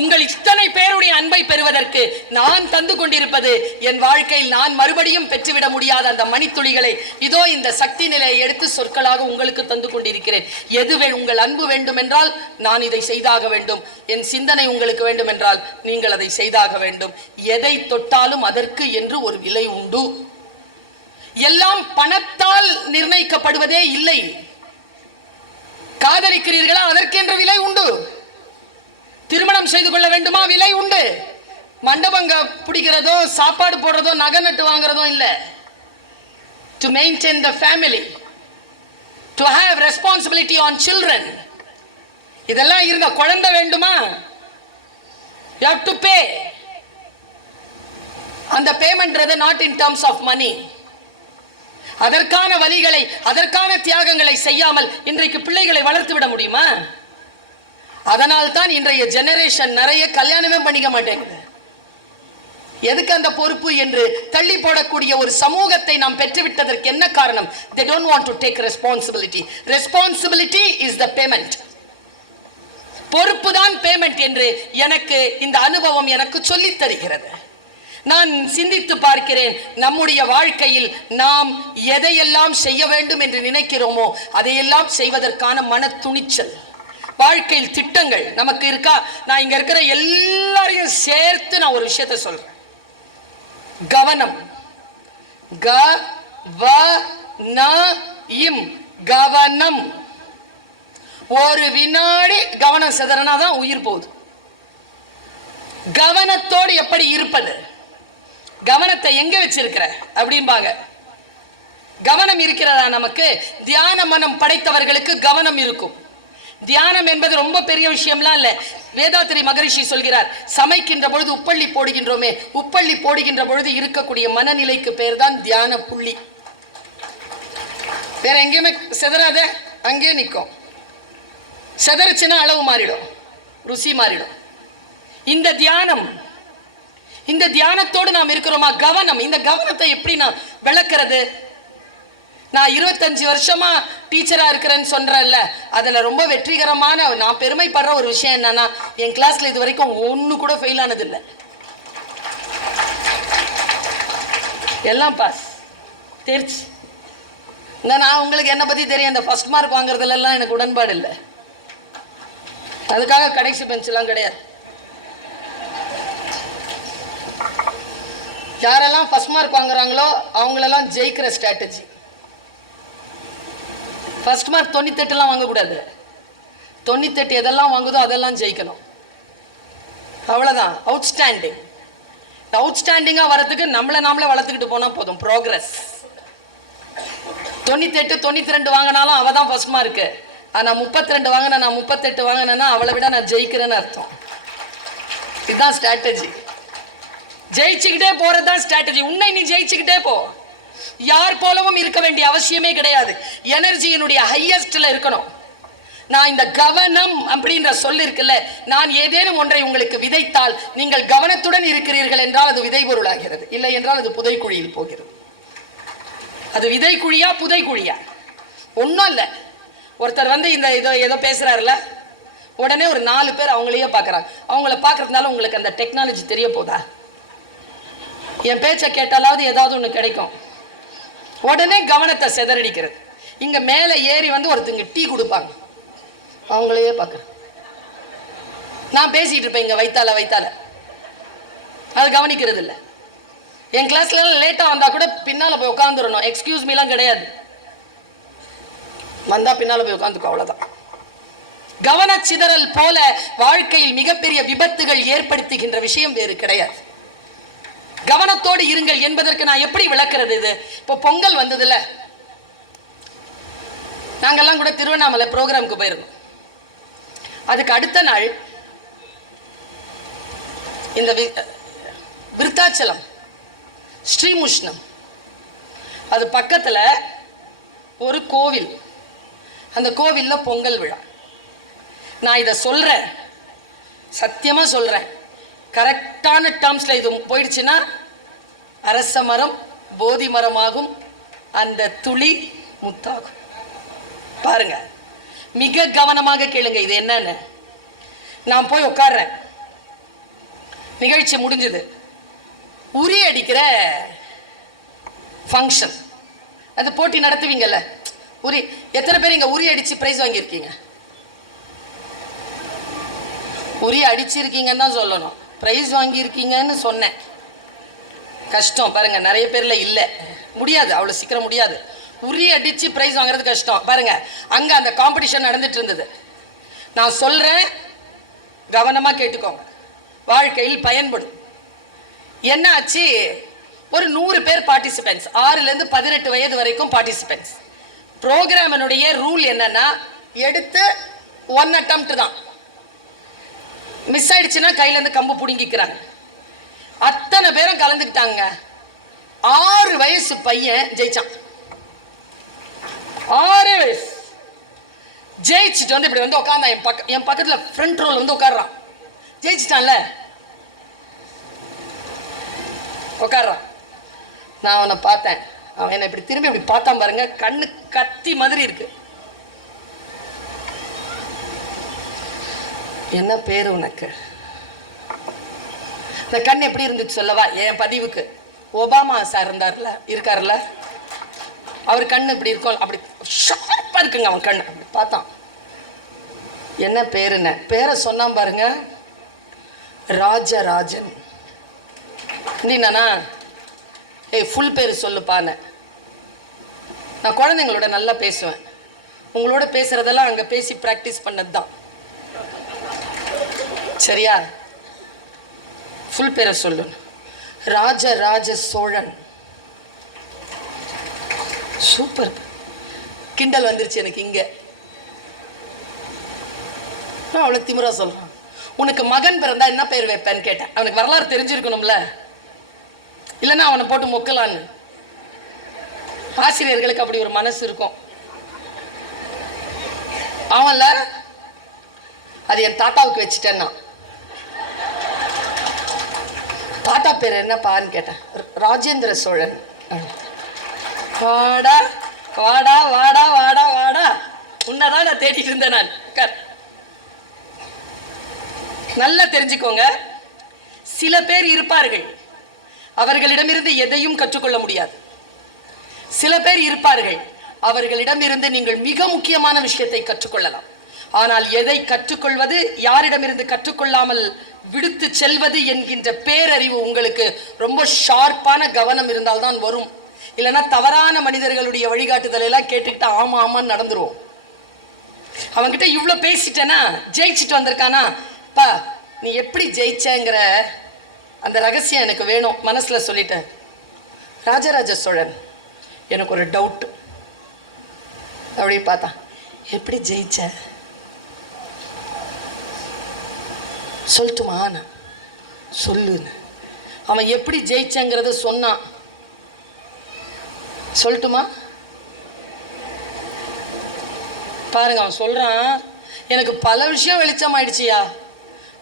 உங்கள் இத்தனை பேருடைய அன்பை பெறுவதற்கு நான் தந்து கொண்டிருப்பது என் வாழ்க்கையில் நான் மறுபடியும் பெற்றுவிட முடியாத அந்த மணித்துளிகளை இதோ இந்த சக்தி நிலையை எடுத்து சொற்களாக உங்களுக்கு தந்து கொண்டிருக்கிறேன். எதுவே உங்கள் அன்பு வேண்டும் என்றால் நான் இதை செய்தாக வேண்டும். என் சிந்தனை உங்களுக்கு வேண்டும் என்றால் நீங்கள் அதை செய்தாக வேண்டும். எதை தொட்டாலும் அதற்கு என்று ஒரு விலை உண்டு. எல்லாம் பணத்தால் நிர்ணயிக்கப்படுவதே இல்லை. காதலிக்கிறீர்களா, அதற்கென்ற விலை உண்டு. திருமணம் செய்து கொள்ள வேண்டுமா, விலை உண்டு. மண்டபங்க பிடிக்கிறதோ, சாப்பாடு போடுறதோ, நகை நட்டு வாங்குறதோ இல்லை. To maintain the family, to have responsibility on children, இதெல்லாம் இருந்த குழந்தை வேண்டுமா, you have to pay. அந்த பேமெண்ட்றது not in terms of money. அதற்கான வழிகளை, அதற்கான தியாகங்களை செய்யாமல் இன்றைக்கு பிள்ளைகளை வளர்த்து விட முடியுமா? அதனால் தான் இன்றைய ஜெனரேஷன் நிறைய கல்யாணமே பண்ணிக்க மாட்டேங்குது. எதுக்கு அந்த பொறுப்பு என்று தள்ளி போடக்கூடிய ஒரு சமூகத்தை நாம் பெற்றுவிட்டதற்கு என்ன காரணம்? They don't want to take responsibility. Responsibility is the payment. பொறுப்பு தான் பேமெண்ட் என்று எனக்கு இந்த அனுபவம் எனக்கு சொல்லித் தருகிறது. நான் சிந்தித்து பார்க்கிறேன், நம்முடைய வாழ்க்கையில் நாம் எதையெல்லாம் செய்ய வேண்டும் என்று நினைக்கிறோமோ அதையெல்லாம் செய்வதற்கான மன துணிச்சல், வாழ்க்கையில் திட்டங்கள் நமக்கு இருக்கா? நான் இங்க இருக்கிற எல்லாரையும் சேர்த்து நான் ஒரு விஷயத்தை சொல்றேன். கவனம், கவனம். ஒரு வினாடி கவனம் சிதறனாதான் உயிர் போகுது. கவனத்தோடு எப்படி இருப்பது? கவனத்தை எங்க வச்சிருக்கிற அப்படிம்பாங்க. கவனம் இருக்கிறதா நமக்கு? தியான மனம் படைத்தவர்களுக்கு கவனம் இருக்கும். தியானம் என்பது ரொம்ப பெரிய விஷயம்லாம் இல்ல. வேதாத்திரி மகரிஷி சொல்கிறார், சமைக்கின்ற பொழுது உப்பள்ளி போடுகின்றோமே, உப்பள்ளி போடுகின்ற பொழுது இருக்கக்கூடிய மனநிலைக்கு பேர் தான் தியான புள்ளி. வேற எங்கேயுமே செதறாத, அங்கே நிற்கும். செதறிச்சுன்னா அளவு மாறிடும், ருசி மாறிடும். இந்த தியானம், இந்த தியானத்தோடு நாம் இருக்கிறோமா? கவனம். இந்த கவனத்தை எப்படி நான் விளக்குறது? நான் 25 வருஷமா டீச்சரா இருக்கிறேன்னு சொல்றேன்ல, அதுல ரொம்ப வெற்றிகரமான நான் பெருமைப்படுற ஒரு விஷயம் என்னன்னா, என் கிளாஸ்ல இது வரைக்கும் ஒண்ணு கூட ஃபெயில் ஆனது இல்லை. எல்லாம் பாஸ், தேர்ச்சி. நான் உங்களுக்கு என்ன பத்தி தெரியும், அந்த ஃபர்ஸ்ட் மார்க் வாங்குறதுல எல்லாம் எனக்கு உடன்பாடு இல்லை. அதுக்காக கடைசி பெஞ்ச் எல்லாம் கிடையாது. யாரெல்லாம் ஃபர்ஸ்ட் மார்க் வாங்குறாங்களோ அவங்களெல்லாம் ஜெயிக்கிற ஸ்ட்ராட்டஜி. ஃபர்ஸ்ட் மார்க் 98 வாங்கக்கூடாது. 98 எதெல்லாம் வாங்குதோ அதெல்லாம் ஜெயிக்கணும். அவ்வளோதான். அவுட்ஸ்டாண்டிங். அவுட்ஸ்டாண்டிங்காக வரதுக்கு நாமளே வளர்த்துக்கிட்டு போனால் போதும். ப்ரோக்ரஸ். 98 92 வாங்கினாலும் அவள் தான் ஃபர்ஸ்ட் மார்க்கு. ஆனால் 32 வாங்கினா, நான் 38 வாங்கினேன்னா அவளை விட நான் ஜெயிக்கிறேன்னு அர்த்தம். இதுதான் ஸ்ட்ராட்டஜி. ஜெயிச்சுக்கிட்டே போறதுதான் ஸ்ட்ராட்டஜி. உன்னை நீ ஜெயிச்சுக்கிட்டே போ. யார் போலவும் இருக்க வேண்டிய அவசியமே கிடையாது. எனர்ஜியினுடைய ஹையஸ்ட்ல இருக்கணும். நான் இந்த கவனம் அப்படின்ற சொல் இருக்குல்ல, நான் ஏதேனும் ஒன்றை உங்களுக்கு விதைத்தால் நீங்கள் கவனத்துடன் இருக்கிறீர்கள் என்றால் அது விதை பொருளாகிறது, இல்லை என்றால் அது புதைக்குழியில் போகிறது. அது விதைக்குழியா புதைக்குழியா ஒன்றும் இல்லை. ஒருத்தர் வந்து இந்த ஏதோ பேசுறாருல, உடனே ஒரு 4 பேர் அவங்களையே பார்க்குறாங்க. அவங்கள பார்க்கறதுனால உங்களுக்கு அந்த டெக்னாலஜி தெரிய போதா? என் பேச்சை கேட்டாலாவது ஏதாவது ஒன்று கிடைக்கும். உடனே கவனத்தை சிதறடிக்கிறது. இங்க மேலே ஏறி வந்து ஒருத்தங்க டீ கொடுப்பாங்க, அவங்களையே பார்க்குறேன். நான் பேசிட்டு இருப்பேன் இங்க வைத்தால அது கவனிக்கிறது இல்லை. என் கிளாஸ்ல லேட்டா வந்தா கூட பின்னால போய் உட்காந்துடணும். எக்ஸ்கியூஸ் மீலாம் கிடையாது. வந்தா பின்னால போய் உட்காந்துக்கோ, அவ்வளவுதான். கவனச்சிதறல் போல வாழ்க்கையில் மிகப்பெரிய விபத்துகள் ஏற்படுத்துகின்ற விஷயம் வேறு கிடையாது. கவனத்தோடு இருங்கள் என்பதற்கு நான் எப்படி விளக்குறது? இது இப்போ பொங்கல் வந்ததுல, நாங்கெல்லாம் கூட திருவண்ணாமலை ப்ரோக்ராமுக்கு போயிருந்தோம். அதுக்கு அடுத்த நாள் இந்த விருத்தாச்சலம் ஸ்ரீமுஷ்ணம் அது பக்கத்துல ஒரு கோவில். அந்த கோவில்ல பொங்கல் விழா. நான் இதை சொல்றேன், சத்தியமா சொல்றேன், கரெக்டான டேர்ம்ஸ்ல இது போயிடுச்சுன்னா அரச மரம் போதி மரமாகும், அந்த துளி முத்தாகும். பாருங்க, மிக கவனமாக கேளுங்க இது என்னன்னு. நான் போய் உட்கார்றேன், நிகழ்ச்சி முடிஞ்சது, உரி அடிக்கிற ஃபங்க்ஷன். அது போட்டி நடத்துவீங்கல்ல, உரி. எத்தனை பேர் இங்க உரி அடிச்சு பிரைஸ் வாங்கியிருக்கீங்க? உரி அடிச்சிருக்கீங்கன்னு தான் சொல்லணும், பிரைஸ் வாங்கியிருக்கீங்கன்னு சொன்னேன். கஷ்டம் பாருங்க, நிறைய பேர்ல இல்லை, முடியாது, அவ்வளோ சீக்கிரம் முடியாது. உரி அடிச்சு பிரைஸ் வாங்குறது கஷ்டம். பாருங்க, அங்க அந்த காம்படிஷன் நடந்துட்டு இருந்தது. நான் சொல்றேன், கவனமா கேட்டுக்கோங்க, வாழ்க்கையில் பயன்படும். என்ன ஆச்சு, ஒரு 100 பேர் பார்ட்டிசிபென்ட்ஸ், 6ல இருந்து 18 வயது வரைக்கும் பார்ட்டிசிபென்ட்ஸ். ப்ரோக்ராமினுடைய ரூல் என்னன்னா, எடுத்து 1 attempt தான். மிஸ் ஆயிடுச்சுன்னா கையில இருந்து கம்பு புடுங்கிக்கிறாங்க. அத்தனை பேரும் கலந்துக்கிட்டாங்க. 6 வயசு பையன் ஜெயிச்சான். 6 வயசு ஜெயிச்சுட்டு வந்து இப்படி வந்து உட்கார்ந்தான். என் பக்கத்துல ஃப்ரண்ட் ரோல் வந்து உட்கார்றான். ஜெயிச்சிட்டான்ல, உட்கார்றான். நான் அவனை பார்த்தேன். அவன் என்னை இப்படி திரும்பி இப்படி பார்த்தான் பாருங்க, கண்ணு கத்தி மாதிரி இருக்கு. என்ன பேரு உனக்கு? இந்த கண் எப்படி இருந்துச்சு சொல்லவா? என் பதிவுக்கு ஒபாமா சார் இருக்காருல்ல, அவர் கண்ணு இப்படி இருக்கும், அப்படி ஷார்ப்பா இருக்குங்க அவன் கண்ணு. அப்படி பார்த்தான். என்ன பேருன்னு பேரை சொன்னான் பாருங்க, ராஜராஜன். நீனா ஏய் ஃபுல் பேர் சொல்லுப்பான்னு. நான் குழந்தைங்களோட நல்லா பேசுவேன், உங்களோட பேசுறதெல்லாம் அங்க பேசி பிராக்டிஸ் பண்ணது தான், சரியா? ஃபுல் பேரை சொல்லு. ராஜராஜ சோழன். சூப்பர். கிண்டல் வந்துருச்சு எனக்கு இங்க. அவ்வளவு திமிரா சொல்றான். உனக்கு மகன் பிறந்தா என்ன பேர் வைப்பேன்னு கேட்டேன். அவனுக்கு வரலாறு தெரிஞ்சிருக்கணும்ல, இல்லைன்னா அவனை போட்டு மொக்கலான்னு. ஆசிரியர்களுக்கு அப்படி ஒரு மனசு இருக்கும். அவன்ல அது என் தாத்தாவுக்கு வச்சுட்டேன்னா, தாத்தா பேர் என்னப்பான்னு கேட்டேன். ராஜேந்திர சோழன். வாடா வாடா வாடா வாடா வாடா, உன்னதான் நான் தேடிட்டு இருந்தேன் நான். நல்லா தெரிஞ்சுக்கோங்க, சில பேர் இருப்பார்கள், அவர்களிடமிருந்து எதையும் கற்றுக்கொள்ள முடியாது. சில பேர் இருப்பார்கள், அவர்களிடமிருந்து நீங்கள் மிக முக்கியமான விஷயத்தை கற்றுக்கொள்ளலாம். ஆனால் எதை கற்றுக்கொள்வது, யாரிடமிருந்து கற்றுக்கொள்ளாமல் விடுத்து செல்வது என்கின்ற பேரறிவு உங்களுக்கு ரொம்ப ஷார்ப்பான கவனம் இருந்தால்தான் வரும். இல்லைன்னா தவறான மனிதர்களுடைய வழிகாட்டுதலை எல்லாம் கேட்டுக்கிட்டு ஆமா ஆமான்னு நடந்துருவோம். அவன்கிட்ட இவ்வளவு பேசிட்டேன்னா, ஜெயிச்சுட்டு வந்திருக்கானா, பா நீ எப்படி ஜெயிச்சங்கிற அந்த ரகசியம் எனக்கு வேணும் மனசுல சொல்லிட்டேன். ராஜராஜ சோழன், எனக்கு ஒரு டவுட். அப்படி பார்த்தா, எப்படி ஜெயிச்ச சொல்லட்டுமா? சொல்லு. அவன் எப்படி ஜெயிச்சங்கிறத சொன்னான். சொல்லட்டுமா? பாருங்க, அவன் சொல்றான், எனக்கு பல விஷயம் வெளிச்சம் ஆயிடுச்சியா.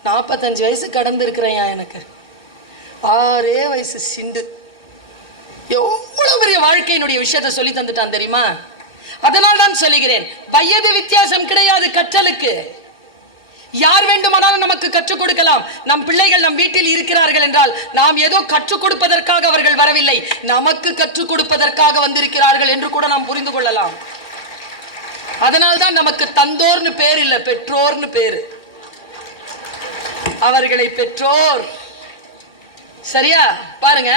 45 வயசு கடந்து இருக்கிறேன்யா. எனக்கு 6 வயசு சிண்டு. எவ்வளவு பெரிய வாழ்க்கையினுடைய விஷயத்தை சொல்லி தந்துட்டான் தெரியுமா? அதனால் தான் சொல்லுகிறேன், வயது வித்தியாசம் கிடையாது கற்றலுக்கு. யார் வேண்டுமானாலும் நமக்கு கற்றுக் கொடுக்கலாம். நம் பிள்ளைகள் நம் வீட்டில் இருக்கிறார்கள் என்றால் நாம் ஏதோ கற்றுக் கொடுப்பதற்காக அவர்கள் வரவில்லை, நமக்கு கற்றுக் கொடுப்பதற்காக வந்திருக்கிறார்கள் என்று கூட நாம் புரிந்து கொள்ளலாம். அதனால்தான் நமக்கு தந்தோர்னு பேர் இல்லை, பெற்றோர்னு பேரு. அவர்களை பெற்றோர். சரியா? பாருங்க,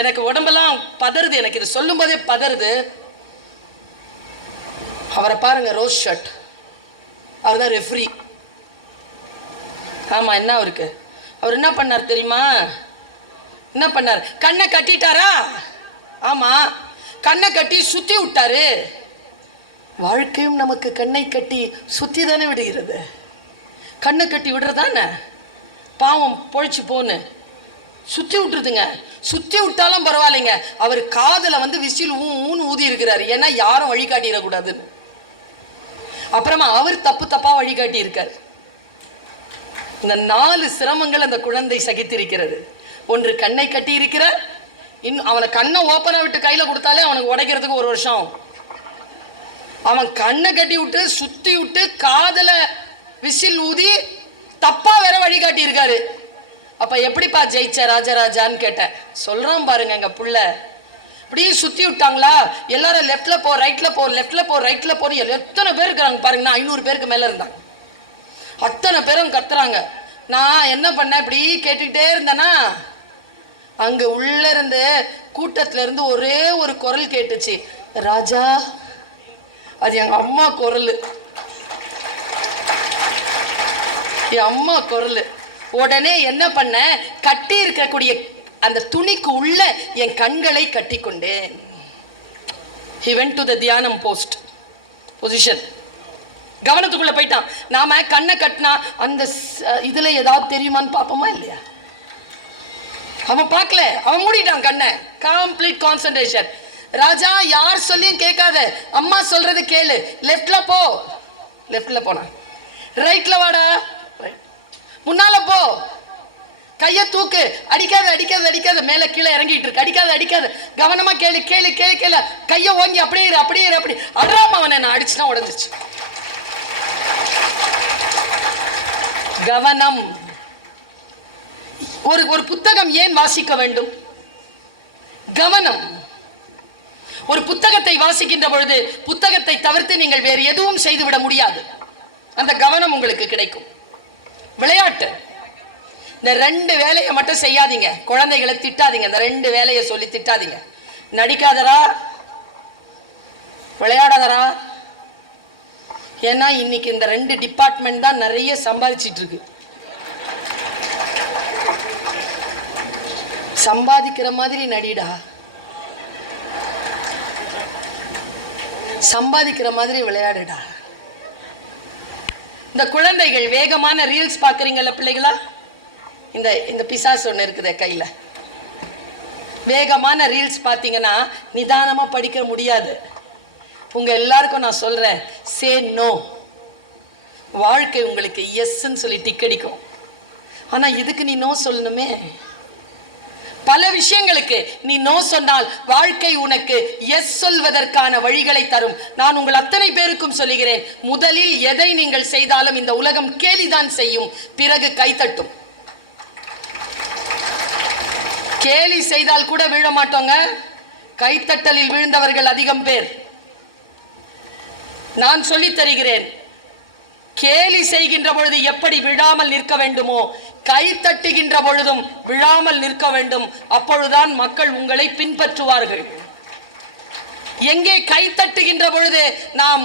எனக்கு உடம்பெல்லாம் பதறுது. எனக்கு இது சொல்லும் போதே பதறுது. அவரை பாருங்க, ரோஸ் ஷர்ட். அவர் தான் ரெஃப்ரி. ஆமா, என்ன அவருக்கு? அவர் என்ன பண்ணார் தெரியுமா? என்ன பண்ணார்? கண்ணை கட்டிட்டாரா? ஆமா, கண்ணை கட்டி சுத்தி விட்டாரு. வாழ்க்கையும் நமக்கு கண்ணை கட்டி சுத்தி தானே விடுகிறது. கண்ணை கட்டி விடுறதானே பாவம், பொழைச்சு போன்னு சுத்தி விட்டுருதுங்க. சுத்தி விட்டாலும் பரவாயில்லைங்க, அவர் காதல விசில் ஊன்னு ஊதி இருக்கிறாரு. ஏன்னா யாரும் வழிகாட்டிடக்கூடாதுன்னு. அப்புறமா அவர் தப்பு தப்பா வழிகாட்டி இருக்கார். இந்த 4 சிரமங்கள் அந்த குழந்தை சகித்திருக்கிறது. ஒன்று, கண்ணை கட்டி இருக்கிறார். இன்னும் அவனை கண்ணை ஓப்பனா விட்டு கையில கொடுத்தாலே அவனுக்கு உடைக்கிறதுக்கு 1 வருஷம். அவன் கண்ணை கட்டி விட்டு சுத்தி விட்டு காதல விசில் ஊதி தப்பா வேற வழிகாட்டி இருக்காரு. அப்ப எப்படிப்பா ஜெயிச்ச ராஜராஜான்னு கேட்டேன். சொல்றான் பாருங்க, எங்க புள்ள இப்படி சுத்தி விட்டாங்களா, எல்லாரும் லெஃப்ட்ல போ, ரைட்ல போ, லெஃப்ட்ல போ, ரைட்ல போ. எத்தனை பேர் இருக்கிறாங்க பாருங்க, 500 பேருக்கு மேல இருந்தாங்க. அத்தனை பேரும் கத்துறாங்க. நான் என்ன பண்ணேன், இப்படி கேட்டுக்கிட்டே இருந்தேன்னா அங்க உள்ள இருந்து கூட்டத்துல இருந்து ஒரே ஒரு குரல் கேட்டுச்சு, ராஜா. அது எங்க அம்மா குரல். என் அம்மா குரல். உடனே என்ன பண்ண, கட்டி இருக்கக்கூடிய அந்த துணிக்கு உள்ள என் கண்களை கட்டி கொண்டேன். He went to the தியானம் போஸ்ட் பொசிஷன். கவனத்துக்குள்ள போயிட்டான். நாம கண்ணை கட்டினா அந்த இதுல ஏதாவது தெரியுமான்னு பாப்போமா இல்லையா? அவன் பார்க்கல, அவன் மூடிட்டான் கண்ணை. Complete concentration. ராஜா, யார் சொல்லியும் கேட்காத, அம்மா சொல்றது கேளு. லெஃப்ட்ல போ. லெஃப்ட்ல போனா. ரைட்ல வாடா. முன்னால போ. கைய தூக்கு. அடிக்காத அடிக்காத அடிக்காத. மேல கீழே இறங்கிட்டு இருக்கு. அடிக்காத அடிக்காத. கவனமா கேளு கேளு கேளு கேளு. கைய ஓங்கி அப்படியே இரு அப்படியே இரு. அப்படி அடாம அவனை நான் அடிச்சுனா உடஞ்சிச்சு. கவனம். ஒரு புத்தகம் ஏன் வாசிக்க வேண்டும்? கவனம். ஒரு புத்தகத்தை வாசிக்கின்ற பொழுது புத்தகத்தை தவிர்த்து நீங்கள் வேறு எதுவும் செய்துவிட முடியாது. அந்த கவனம் உங்களுக்கு கிடைக்கும். விளையாட்டு. இந்த 2 வேலையை மட்டும் செய்யாதீங்க. குழந்தைகளை திட்டாதீங்க. இந்த 2 வேலையை சொல்லி திட்டாதீங்க. நடிக்காதரா, விளையாடாதரா. ஏன்னா இன்னைக்கு இந்த 2 டிபார்ட்மெண்ட் தான் நிறைய சம்பாதிச்சிட்டு இருக்கு. சம்பாதிக்கிற மாதிரி நடிடா, சம்பாதிக்கிற மாதிரி விளையாடுடா. இந்த குழந்தைகள் வேகமான ரீல்ஸ் பாக்குறீங்கல்ல பிள்ளைகளா? இந்த பிசாசு ஒன்று இருக்குது கையில. வேகமான ரீல்ஸ் பார்த்தீங்கன்னா நிதானமா படிக்க முடியாது. உங்க எல்லாருக்கும் நான் சொல்றேன், சே நோ. வாழ்க்கை உங்களுக்கு எஸ்ன்னு சொல்லி டிக் அடிக்கும். ஆனா இதுக்கு நீ நோ சொல்லணுமே. பல விஷயங்களுக்கு நீ நோ சொன்னால் வாழ்க்கை உனக்கு எஸ் சொல்வதற்கான வழிகளை தரும். நான் உங்கள் அத்தனை பேருக்கும் சொல்லுகிறேன், முதலில் எதை நீங்கள் செய்தாலும் இந்த உலகம் கேலிதான் செய்யும், பிறகு கைத்தட்டும். கேலி செய்தால் கூட விழ மாட்டோங்க, கைத்தட்டலில் விழுந்தவர்கள் அதிகம் பேர். நான் சொல்லித் தருகிறேன், கேலி செய்கின்ற பொழுது எப்படி விழாமல் நிற்க வேண்டுமோ, கை தட்டுகின்ற பொழுதும் விழாமல் நிற்க வேண்டும். அப்பொழுதுதான் மக்கள் உங்களை பின்பற்றுவார்கள். எங்கே கை தட்டுகின்ற பொழுது நாம்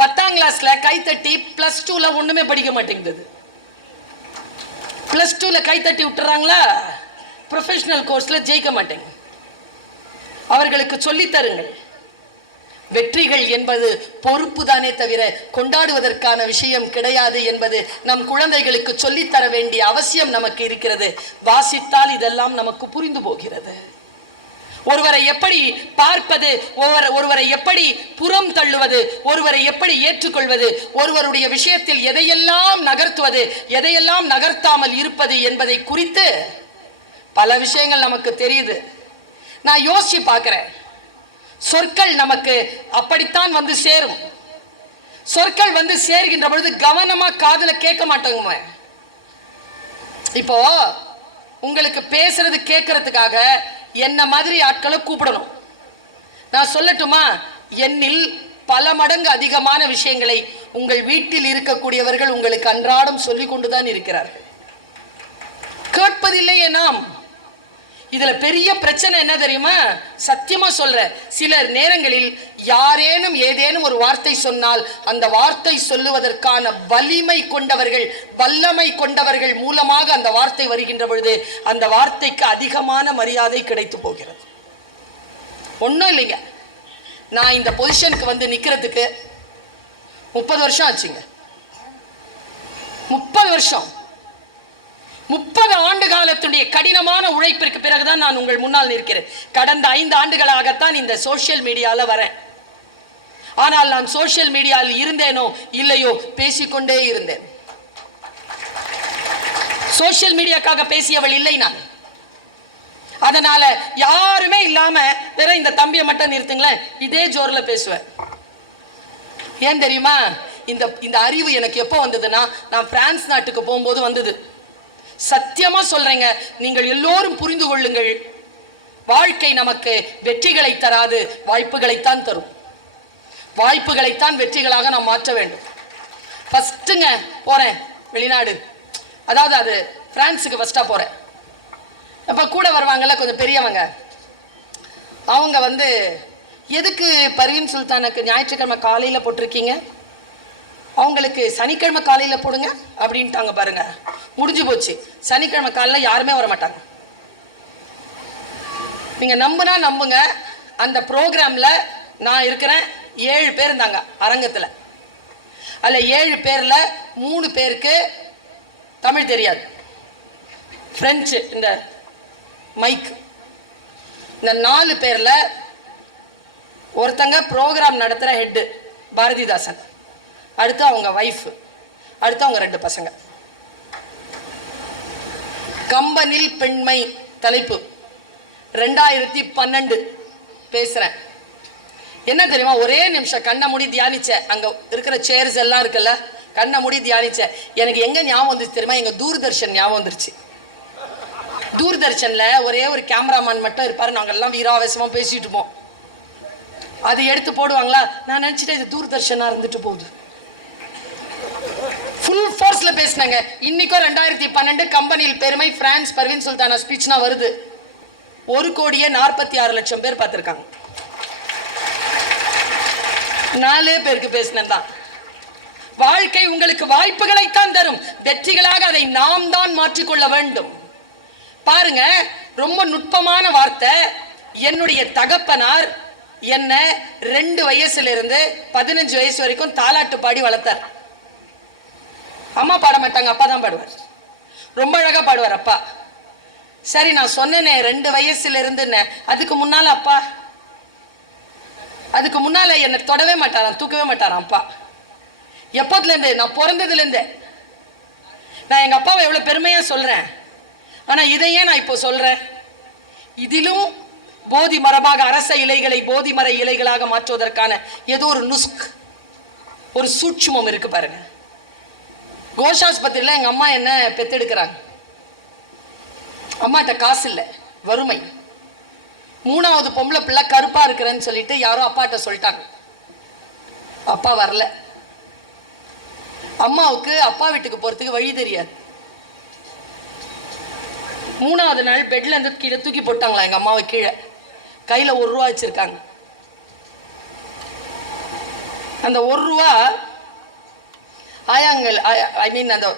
10ஆம் கிளாஸ்ல கை தட்டி +2ல ஒண்ணுமே படிக்க மாட்டேங்குது. +2ல கை தட்டி விட்டுறாங்களா, ப்ரொஃபஷனல் கோர்ஸ்ல ஜெயிக்க மாட்டேங்க. அவர்களுக்கு சொல்லித் தருங்கள். வெற்றிகள் என்பது பொறுப்பு தானே தவிர கொண்டாடுவதற்கான விஷயம் கிடையாது என்பது நம் குழந்தைகளுக்கு சொல்லித்தர வேண்டிய அவசியம் நமக்கு இருக்கிறது. வாசித்தால் இதெல்லாம் நமக்கு புரிந்து போகிறது. ஒருவரை எப்படி பார்ப்பது, ஒருவரை எப்படி புறம் தள்ளுவது, ஒருவரை எப்படி ஏற்றுக்கொள்வது, ஒருவருடைய விஷயத்தில் எதையெல்லாம் நகர்த்துவது, எதையெல்லாம் நகர்த்தாமல் இருப்பது என்பதை குறித்து பல விஷயங்கள் நமக்கு தெரியுது. நான் யோசிச்சு பார்க்கிறேன். சொற்கள் நமக்கு அப்படித்தான் வந்து சேரும். சொற்கள் வந்து சேர்கின்ற பொழுது கவனமா காதுல கேட்க மாட்டோங்க. இப்போ உங்களுக்கு பேசுறது கேட்கறதுக்காக என்ன மாதிரி ஆட்களை கூப்பிடணும். நான் சொல்லட்டுமா, என்னில் பல மடங்கு அதிகமான விஷயங்களை உங்கள் வீட்டில் இருக்கக்கூடியவர்கள் உங்களுக்கு அன்றாடம் சொல்லிக் கொண்டுதான் இருக்கிறார்கள். கேட்பதில்லையே நாம். இதுல பெரிய பிரச்சனை என்ன தெரியுமா? சத்தியமா சொல்ற, சில நேரங்களில் யாரேனும் ஏதேனும் ஒரு வார்த்தை சொன்னால் அந்த வார்த்தை சொல்லுவதற்கான வலிமை கொண்டவர்கள், வல்லமை கொண்டவர்கள் மூலமாக அந்த வார்த்தை வருகின்ற பொழுது அந்த வார்த்தைக்கு அதிகமான மரியாதை கிடைத்து போகிறது. ஒன்றும் இல்லைங்க, நான் இந்த பொசிஷனுக்கு வந்து நிக்கிறதுக்கு 30 வருஷம் ஆச்சுங்க. 30 வருஷம், 30 ஆண்டு காலத்துடைய கடினமான உழைப்பிற்கு பிறகுதான் நான் உங்கள் முன்னால் நிற்கிறேன். கடந்த 5 ஆண்டுகளாகத்தான் இந்த சோசியல் மீடியால வரேன். ஆனால் நான் சோசியல் மீடியாவில் இருந்தேனோ இல்லையோ பேசிக்கொண்டே இருந்தேன். சோசியல் மீடியாக்காக பேசியவள் இல்லை நான். அதனால யாருமே இல்லாம வேற இந்த தம்பியை மட்டும் நிறுத்துங்களேன், இதே ஜோர்ல பேசுவேன். ஏன் தெரியுமா? இந்த அறிவு எனக்கு எப்போ வந்ததுன்னா, நான் பிரான்ஸ் நாட்டுக்கு போகும்போது வந்தது. சத்தியமா சொல்றேங்க, நீங்கள் எல்லோரும் புரிந்து கொள்ளுங்கள், வாழ்க்கை நமக்கு வெற்றிகளை தராது, வாய்ப்புகளைத்தான் தரும். வாய்ப்புகளைத்தான் வெற்றிகளாக நாம் மாற்ற வேண்டும். ஃபர்ஸ்ட்டுங்க போறேன் வெளிநாடு, அதாவது அது பிரான்ஸுக்கு ஃபர்ஸ்டா போறேன். அப்ப கூட வருவாங்கல்ல கொஞ்சம் பெரியவங்க, அவங்க வந்து எதுக்கு பர்வீன் சுல்தானுக்கு ஞாயிற்றுக்கிழமை காலையில போட்டிருக்கீங்க, அவங்களுக்கு சனிக்கிழமை காலையில போடுங்க அப்படின்ட்டாங்க. பாருங்க, முடிஞ்சு போச்சு. சனிக்கிழமை காலையில யாருமே வர மாட்டாங்க. நீங்க நம்புனா நம்புங்க, அந்த ப்ரோக்ராம்ல நான் இருக்கிறேன். 7 பேர் இருந்தாங்க அரங்கத்துல. அதுல 7 பேர்ல 3 பேருக்கு தமிழ் தெரியாது, பிரெஞ்சு இந்த மைக். இந்த 4 பேர்ல ஒருத்தங்க ப்ரோக்ராம் நடத்துற ஹெட் பாரதிதாசன், அடுத்து அவங்க வைஃப், அடுத்து அவங்க 2 பசங்க. கம்பனில் பெண்மை தலைப்பு 2012 பேசுறேன். என்ன தெரியுமா, ஒரே நிமிஷம் கண்ணை மூடி தியானிச்சேன். அங்க இருக்கிற சேர்ஸ் எல்லாம் இருக்குல்ல, கண்ணை மூடி தியானிச்சேன். எனக்கு எங்க ஞாபகம் வந்துச்சு தெரியுமா? எங்க தூர்தர்ஷன் ஞாபகம் வந்துருச்சு. தூர்தர்ஷன்ல ஒரே ஒரு கேமராமேன் மட்டும் இருப்பாரு, நாங்க எல்லாம் வீராவேசமா பேசிட்டு இருப்போம். அது எடுத்து போடுவாங்களா, நான் நினைச்சிட்டேன் இது தூர்தர்ஷனா இருந்துட்டு போகுது. ஃபுல் ஃபோர்ஸ்ல பேசினாங்க. இன்னைக்கும் 2012 கம்பெனியில் பெருமை பிரான்ஸ் பர்வீன் சுல்தானா ஸ்பீச்னா வருது. 1,46,00,000 பேர் பார்த்திருக்காங்க. 4 பேருக்கு பேசினேன் தான். வாழ்க்கை உங்களுக்கு வாய்ப்புகளைத்தான் தரும், வெற்றிகளாக அதை நாம் தான் மாற்றிக்கொள்ள வேண்டும். பாருங்க, ரொம்ப நுட்பமான வார்த்தை. என்னுடைய தகப்பனார் என்ன 2 வயசுல இருந்து 15 வயசு வரைக்கும் தாலாட்டு பாடி வளர்த்தார். அம்மா பாட மாட்டாங்க, அப்பா தான் பாடுவார். ரொம்ப அழகா பாடுவார் அப்பா. சரி, நான் சொன்னேனே 2 வயசுல இருந்து, அதுக்கு முன்னால அப்பா, அதுக்கு முன்னால என்னை தொடவே மாட்டாராம், தூக்கவே மாட்டாராம் அப்பா. எப்போதுல இருந்து, நான் பிறந்ததுல இருந்து. நான் எங்க அப்பாவை எவ்வளவு பெருமையா சொல்றேன். ஆனா இதையே நான் இப்போ சொல்றேன். இதிலும் போதி மரமாக அரச இலைகளை போதி மர இலைகளாக மாற்றுவதற்கான ஏதோ ஒரு நுஸ்க், ஒரு சூட்சுமம் இருக்கு பாருங்க. கோஷாஸ்பத்திரியில எங்க அம்மா என்ன பெத்தெடுக்கிறாங்க. அம்மாட்ட காசு இல்லை, வறுமை. 3வது பொம்பளை பிள்ளை கருப்பா இருக்கிறேன்னு சொல்லிட்டு யாரோ அப்பாட்ட சொல்லிட்டாங்க. அப்பா வரல. அம்மாவுக்கு அப்பா வீட்டுக்கு போறதுக்கு வழி தெரியாது. 3வது நாள் பெட்ல இருந்து கீழே தூக்கி போட்டாங்களா எங்க அம்மாவை கீழே. கையில 1 ரூபா வச்சிருக்காங்க. அந்த 1 ரூபா ஆயாங்கள், ஐ மீன் அந்த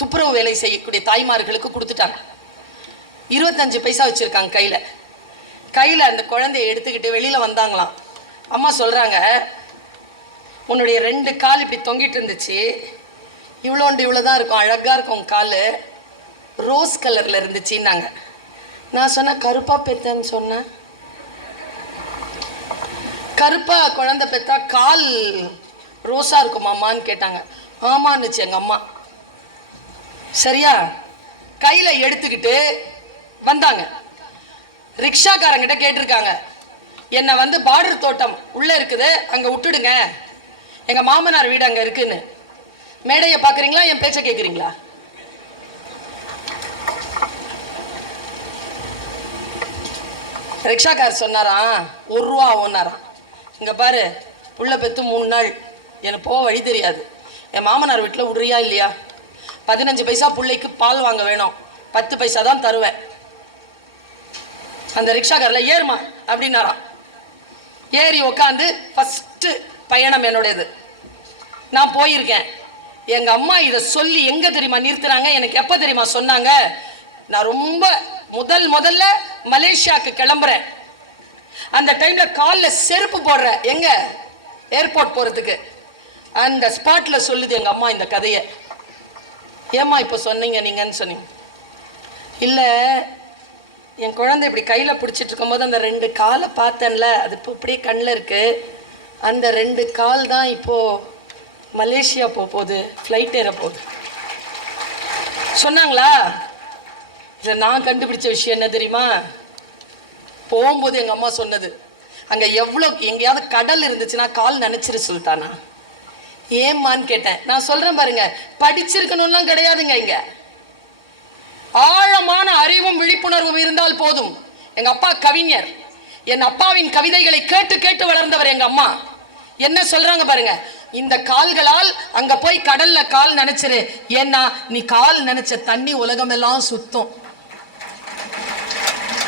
துப்புரவு வேலை செய்யக்கூடிய தாய்மார்களுக்கு கொடுத்துட்டாங்க. 25 பைசா வச்சிருக்காங்க கையில. கையில அந்த குழந்தைய எடுத்துக்கிட்டு வெளியில வந்தாங்களாம். அம்மா சொல்றாங்க, உன்னுடைய 2 கால் இப்படி தொங்கிட்டு இருந்துச்சு, இவ்வளோதான் இருக்கும், அழகா இருக்கும் கால், ரோஸ் கலர்ல இருந்துச்சுன்னாங்க. நான் சொன்னேன், கருப்பா பெத்தேன்னு சொன்னேன். கருப்பா குழந்தை பெத்தா கால் ரோஸா இருக்குமாமான்னு கேட்டாங்க. ஆமான்னுச்சு எங்க அம்மா. சரியா? கையில எடுத்துக்கிட்டு வந்தாங்க. ரிக்ஷாக்காரங்கிட்ட கேட்டிருக்காங்க, என்னை வந்து பார்டர் தோட்டம் உள்ள இருக்குது, அங்க விட்டுடுங்க, எங்க மாமனார் வீடு அங்க இருக்குன்னு. மேடையை பாக்குறீங்களா, என் பேச்ச கேக்குறீங்களா? ரிக்ஷாக்கார் சொன்னாராம், 1 ரூபா ஆகும்னாராம். இங்க பாரு, புள்ள பெத்து 3 நாள், எனக்கு போக வழி தெரியாது, என் மாமனார் வீட்டில் விடுறியா இல்லையா? 15 பைசா பிள்ளைக்கு பால் வாங்க வேணும், 10 பைசா தான் தருவேன். அந்த ரிக்ஷாக்காரில் ஏறுமா அப்படின்னாராம். ஏறி உக்காந்து ஃபர்ஸ்ட் பயணம் என்னுடையது. நான் போயிருக்கேன். எங்க அம்மா இதை சொல்லி எங்க தெரியுமா நிறுத்தினாங்க? எனக்கு எப்ப தெரியுமா சொன்னாங்க? நான் ரொம்ப முதல்ல மலேசியாவுக்கு கிளம்புறேன். அந்த டைம்ல காலில் செருப்பு போடுறேன், எங்க ஏர்போர்ட் போறதுக்கு. அந்த ஸ்பாட்ல சொல்லுது எங்க அம்மா இந்த கதையை. ஏம்மா இப்போ சொன்னீங்க நீங்கன்னு சொன்னீங்க. இல்ல, என் குழந்தை இப்படி கையில பிடிச்சிட்டு இருக்கும்போது அந்த 2 காலை பார்த்தேன்ல, அது இப்போ இப்படியே கண்ணில் இருக்கு. அந்த 2 கால் தான் இப்போ மலேசியா போகுது, ஃப்ளைட் ஏற போகுது சொன்னாங்களா? இதை நான் கண்டுபிடிச்ச விஷயம் என்ன தெரியுமா? போகும்போது எங்க அம்மா சொன்னது, அங்க எங்கேயாவது கடல் இருந்துச்சுன்னா கால் நினைச்சிரு சுல்தானா. ஏம்மான்னு கேட்டேன். நான் சொல்றேன் பாருங்க, படிச்சிருக்கணும்லாம் கிடையாதுங்க. இங்க ஆழமான அறிவும் விழிப்புணர்வும் இருந்தால் போதும். எங்க அப்பா கவிஞர். என் அப்பாவின் கவிதைகளை கேட்டு கேட்டு வளர்ந்தவர் எங்க அம்மா. என்ன சொல்றாங்க பாருங்க, இந்த கால்களால் அங்க போய் கடல்ல கால் நினைச்சிரு, ஏன்னா நீ கால் நினைச்ச தண்ணி உலகம் எல்லாம் சுத்தம்.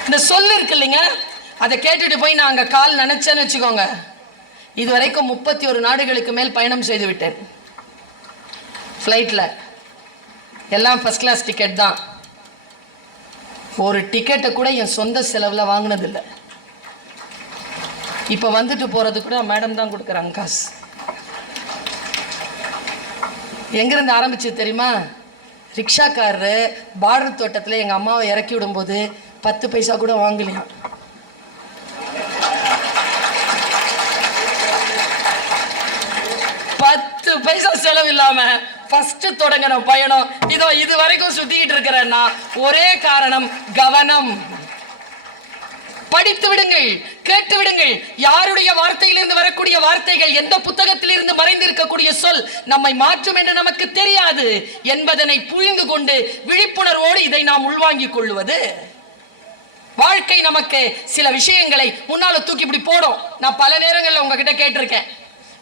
இந்த சொல்லு இருக்கு இல்லைங்க, அதை கேட்டுட்டு போய் நான் அங்க கால் நினைச்சேன்னு வச்சுக்கோங்க, இதுவரைக்கும் 31 நாடுகளுக்கு மேல் பயணம் செய்து விட்டேன். ஃப்ளைட்ல எல்லாம் ஃபர்ஸ்ட் கிளாஸ் டிக்கெட் தான். ஒரு டிக்கெட்டை கூட என் சொந்த செலவுல வாங்கினதில்லை. இப்ப வந்துட்டு போறது கூட மேடம் தான் கொடுக்குறாங்க காசு. எங்கிருந்து ஆரம்பிச்சு தெரியுமா? ரிக்ஷாக்காரரு பார்டர் தோட்டத்தில் எங்க அம்மாவை இறக்கி விடும்போது 10 பைசா கூட வாங்கலையா. பைசா செலவு இல்லாம ஃபர்ஸ்ட் தொடங்கின பயணம் இதோ இது வரைக்கும் சுத்திக்கிட்டு இருக்கிறேன்னா ஒரே காரணம், கவனம். படித்து விடுங்கள், கேட்டு விடுங்கள். யாருடைய வார்த்தையிலிருந்து வரக்கூடிய வார்த்தைகள், எந்த புத்தகத்திலிருந்து மறைந்திருக்கக்கூடிய சொல் நம்மை மாற்றும் என்று நமக்கு தெரியாது என்பதனை புரிந்து கொண்டு விழிப்புணர்வோடு இதை நாம் உள்வாங்கிக் கொள்வது. வாழ்க்கை நமக்கு சில விஷயங்களை முன்னால தூக்கி இப்படி போடும். நான் பல நேரங்களில் உங்ககிட்ட கேட்டிருக்கேன்.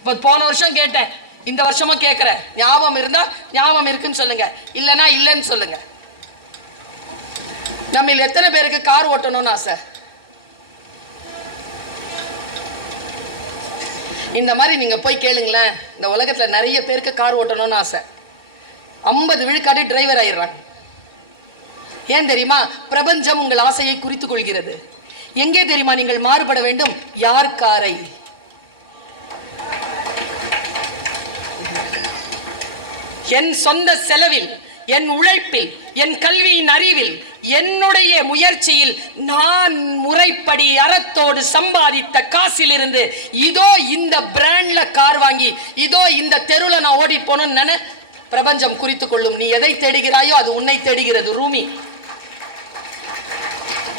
இப்போ போன வருஷம் கேட்டேன், இந்த வருஷமும் கேட்கிறேன். ஞாபகம் இருந்தா ஞாபகம் இருக்குன்னு சொல்லுங்க, இல்லைன்னா இல்லைன்னு சொல்லுங்க. நம்ம எத்தனை பேருக்கு கார் ஓட்டணும்னு ஆசை? இந்த மாதிரி நீங்க போய் கேளுங்களேன், இந்த உலகத்துல நிறைய பேருக்கு கார் ஓட்டணும்னு ஆசை. 50 விழுக்காடு டிரைவர் ஆயிடுறாங்க. ஏன் தெரியுமா? பிரபஞ்சம் உங்கள் ஆசையை குறித்துக் கொள்கிறது. எங்கே தெரியுமா நீங்கள் மாறுபட வேண்டும்? யார் காரை? என் சொந்த செலவில், என் உழைப்பில், என் கல்வியின் அறிவில், என்னுடைய முயற்சியில் நான் முறைப்படி அறத்தோடு சம்பாதித்த காசில் இருந்து இதோ இந்த பிராண்ட்ல கார் வாங்கி இதோ இந்த தெருவில் நான் ஓடி போனேன்னு பிரபஞ்சம் குறித்துக் கொள்ளும். நீ எதை தேடுகிறாயோ அது உன்னை தேடுகிறது.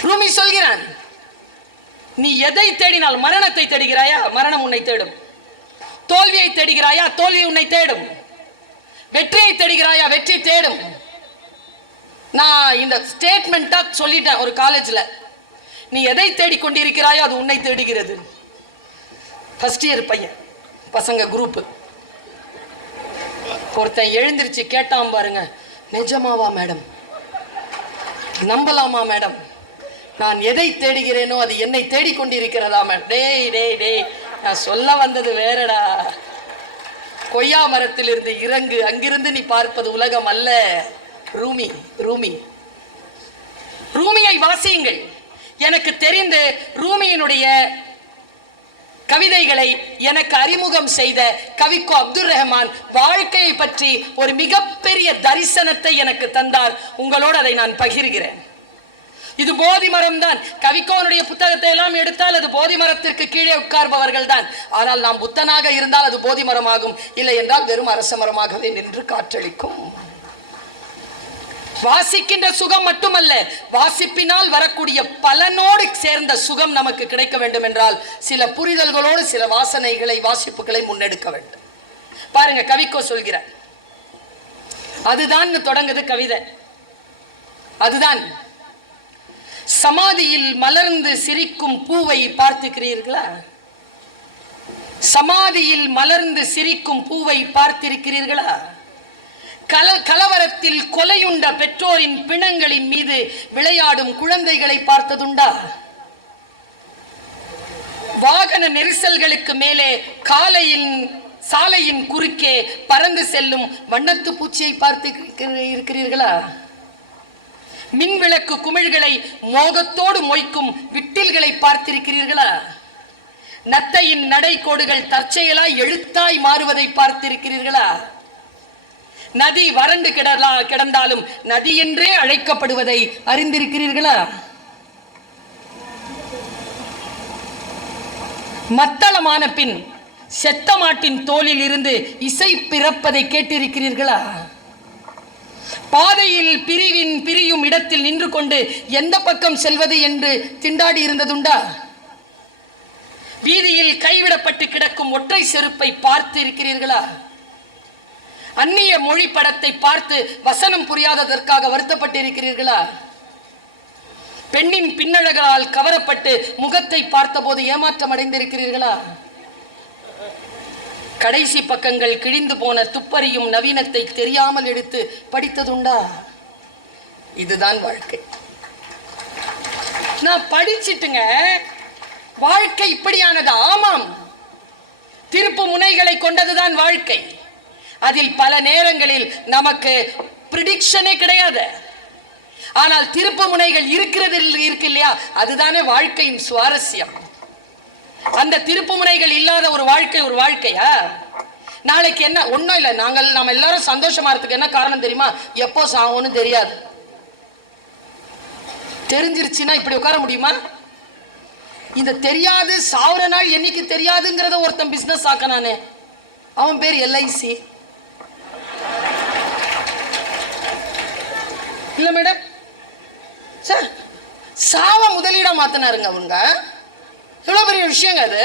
ரூமி சொல்கிறான், நீ எதை தேடினால், மரணத்தை தேடுகிறாயா, மரணம் உன்னை தேடும். தோல்வியை தேடுகிறாயா, தோல்வி உன்னை தேடும். வெற்றியை தேடுகிறாயா, வெற்றி தேடும். நான் இந்த ஸ்டேட்மெண்டா சொல்லிட்டேன் ஒரு காலேஜ்ல, நீ எதை தேடிக்கொண்டிருக்கிறாயோ அது உன்னை தேடுகிறது. ஃபர்ஸ்ட் இயர் பையன், பசங்க குரூப். ஒருத்தன் எழுந்திருச்சு கேட்டான் பாருங்க, நிஜமாவா மேடம், நம்பலாமா மேடம், நான் எதை தேடுகிறேனோ அது என்னை தேடிக்கொண்டிருக்கிறதா மேடம். டேய் டேய் டேய், நான் சொல்ல வந்தது வேறடா. கொய்யா மரத்திலிருந்து இறங்கு, அங்கிருந்து நீ பார்ப்பது உலகம் அல்ல. ரூமியை வாசியுங்கள். எனக்கு தெரிந்து ரூமியினுடைய கவிதைகளை எனக்கு அறிமுகம் செய்த கவிக்கோ அப்துல் ரஹ்மான் வாழ்க்கையை பற்றி ஒரு மிகப்பெரிய தரிசனத்தை எனக்கு தந்தார். உங்களோடு அதை நான் பகிர்கிறேன். இது போதி மரம் தான். கவிக்கோனுடைய புத்தகத்தை எல்லாம் எடுத்தால் அது போதி மரத்திற்கு கீழே உட்கார்பவர்கள் தான். ஆனால் நாம் புத்தனாக இருந்தால் அது போதி மரமாகும், இல்லை என்றால் வெறும் அரச மரமாகவே நின்று காற்றளிக்கும். வாசிக்கின்ற சுகம் மட்டுமல்ல, வாசிப்பினால் வரக்கூடிய பலனோடு சேர்ந்த சுகம் நமக்கு கிடைக்க வேண்டும் என்றால் சில புரிதல்களோடு சில வாசனைகளை வாசிப்புகளை முன்னெடுக்க வேண்டும். பாருங்க, கவிக்கோ சொல்கிறார், அதுதான் தொடங்குது கவிதை. அதுதான் சமாதியில் மலர்ந்து சிரிக்கும் பூவை பார்த்திருக்கிறீர்களா? சமாதியில் மலர்ந்து சிரிக்கும் பூவை பார்த்திருக்கிறீர்களா? கலவரத்தில் கொலையுண்ட பெற்றோரின் பிணங்களின் மீது விளையாடும் குழந்தைகளை பார்த்ததுண்டா? வாகன நெரிசல்களுக்கு மேலே சாலையின் குறுக்கே பறந்து செல்லும் வண்ணத்து பூச்சியை பார்த்து இருக்கிறீர்களா? மின்விளக்கு குமிழ்களை மோகத்தோடு மொய்க்கும் விட்டில்களை பார்த்திருக்கிறீர்களா? நத்தையின் நடை கோடுகள் தற்செயலாய் எழுத்தாய் மாறுவதை பார்த்திருக்கிறீர்களா? நதி வறண்டு கிடந்தாலும் நதி என்றே அழைக்கப்படுவதை அறிந்திருக்கிறீர்களா? மத்தளமான பின் செத்த மாட்டின் தோலில் இருந்து இசை பிறப்பதை கேட்டிருக்கிறீர்களா? பாதையில் பிரியும் இடத்தில் நின்று கொண்டு எந்த பக்கம் செல்வது என்று திண்டாடி இருந்ததுண்டா? வீதியில் கைவிடப்பட்டு கிடக்கும் ஒற்றை செருப்பை பார்த்து இருக்கிறீர்களா? அந்நிய மொழி படத்தை பார்த்து வசனம் புரியாததற்காக வருத்தப்பட்டிருக்கிறீர்களா? பெண்ணின் பின்னழகளால் கவரப்பட்டு முகத்தை பார்த்தபோது ஏமாற்றம் அடைந்திருக்கிறீர்களா? கடைசி பக்கங்கள் கிழிந்து போன துப்பறியும் நவீனத்தை தெரியாமல் எடுத்து படித்ததுண்டா? இதுதான் வாழ்க்கை. நான் படிச்சிட்டுங்க, வாழ்க்கை இப்படியானது. ஆமாம், திருப்பு முனைகளை கொண்டதுதான் வாழ்க்கை. அதில் பல நேரங்களில் நமக்கு பிரிடிக்ஷனே கிடையாது. ஆனால் திருப்பு முனைகள் இருக்கு இல்லையா, அதுதானே வாழ்க்கையின் சுவாரஸ்யம். அந்த திருப்பு முனைகள் இல்லாத ஒரு வாழ்க்கை ஒரு வாழ்க்கையா? நாளைக்கு என்ன? ஒன்றும் இல்லை, நம்ம எல்லாரும் சந்தோஷமா இருக்கிறதுக்கு என்ன காரணம் தெரியுமா? எப்போ சாவோன்னு தெரியாது. தெரிஞ்சிருச்சுன்னா இப்படி உட்கார முடியுமா? இந்த தெரியாது, சாவுற நாள் என்னைக்கு தெரியாதுங்கிறத ஒருத்தன் பிசினஸ் ஆக்கனானே, அவன் பேர் எல்ஐசி. இல்ல மேடம், சார் சாவ முதலீடா மாத்தினாருங்க அவங்க. எவ்வளவு பெரிய விஷயங்க அது.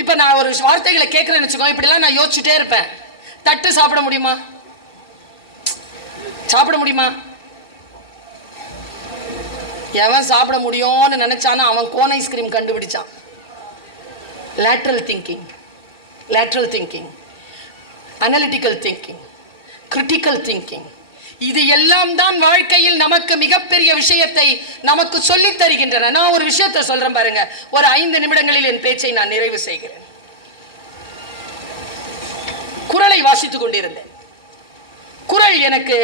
இப்ப நான் ஒரு வார்த்தைகளை கேட்கிறேன்னு வச்சுக்கோ, இப்படிலாம் நான் யோசிச்சுட்டே இருப்பேன். தட்டு சாப்பிட முடியுமா? சாப்பிட முடியுமா? எவன் சாப்பிட முடியும்னு நினைச்சானா அவன் கோன் ஐஸ்கிரீம் கண்டுபிடிச்சான். Lateral thinking, analytical thinking, critical thinking, இது எல்லாம் தான் வாழ்க்கையில் நமக்கு மிகப்பெரிய விஷயத்தை நமக்கு சொல்லித் தருகின்றன. நான் ஒரு விஷயத்தை சொல்றேன் பாருங்க. ஒரு 5 நிமிடங்களில் என் பேச்சை நான் நிறைவு செய்கிறேன். குறளை வாசித்துக் கொண்டிருந்தேன். குறள் எனக்கு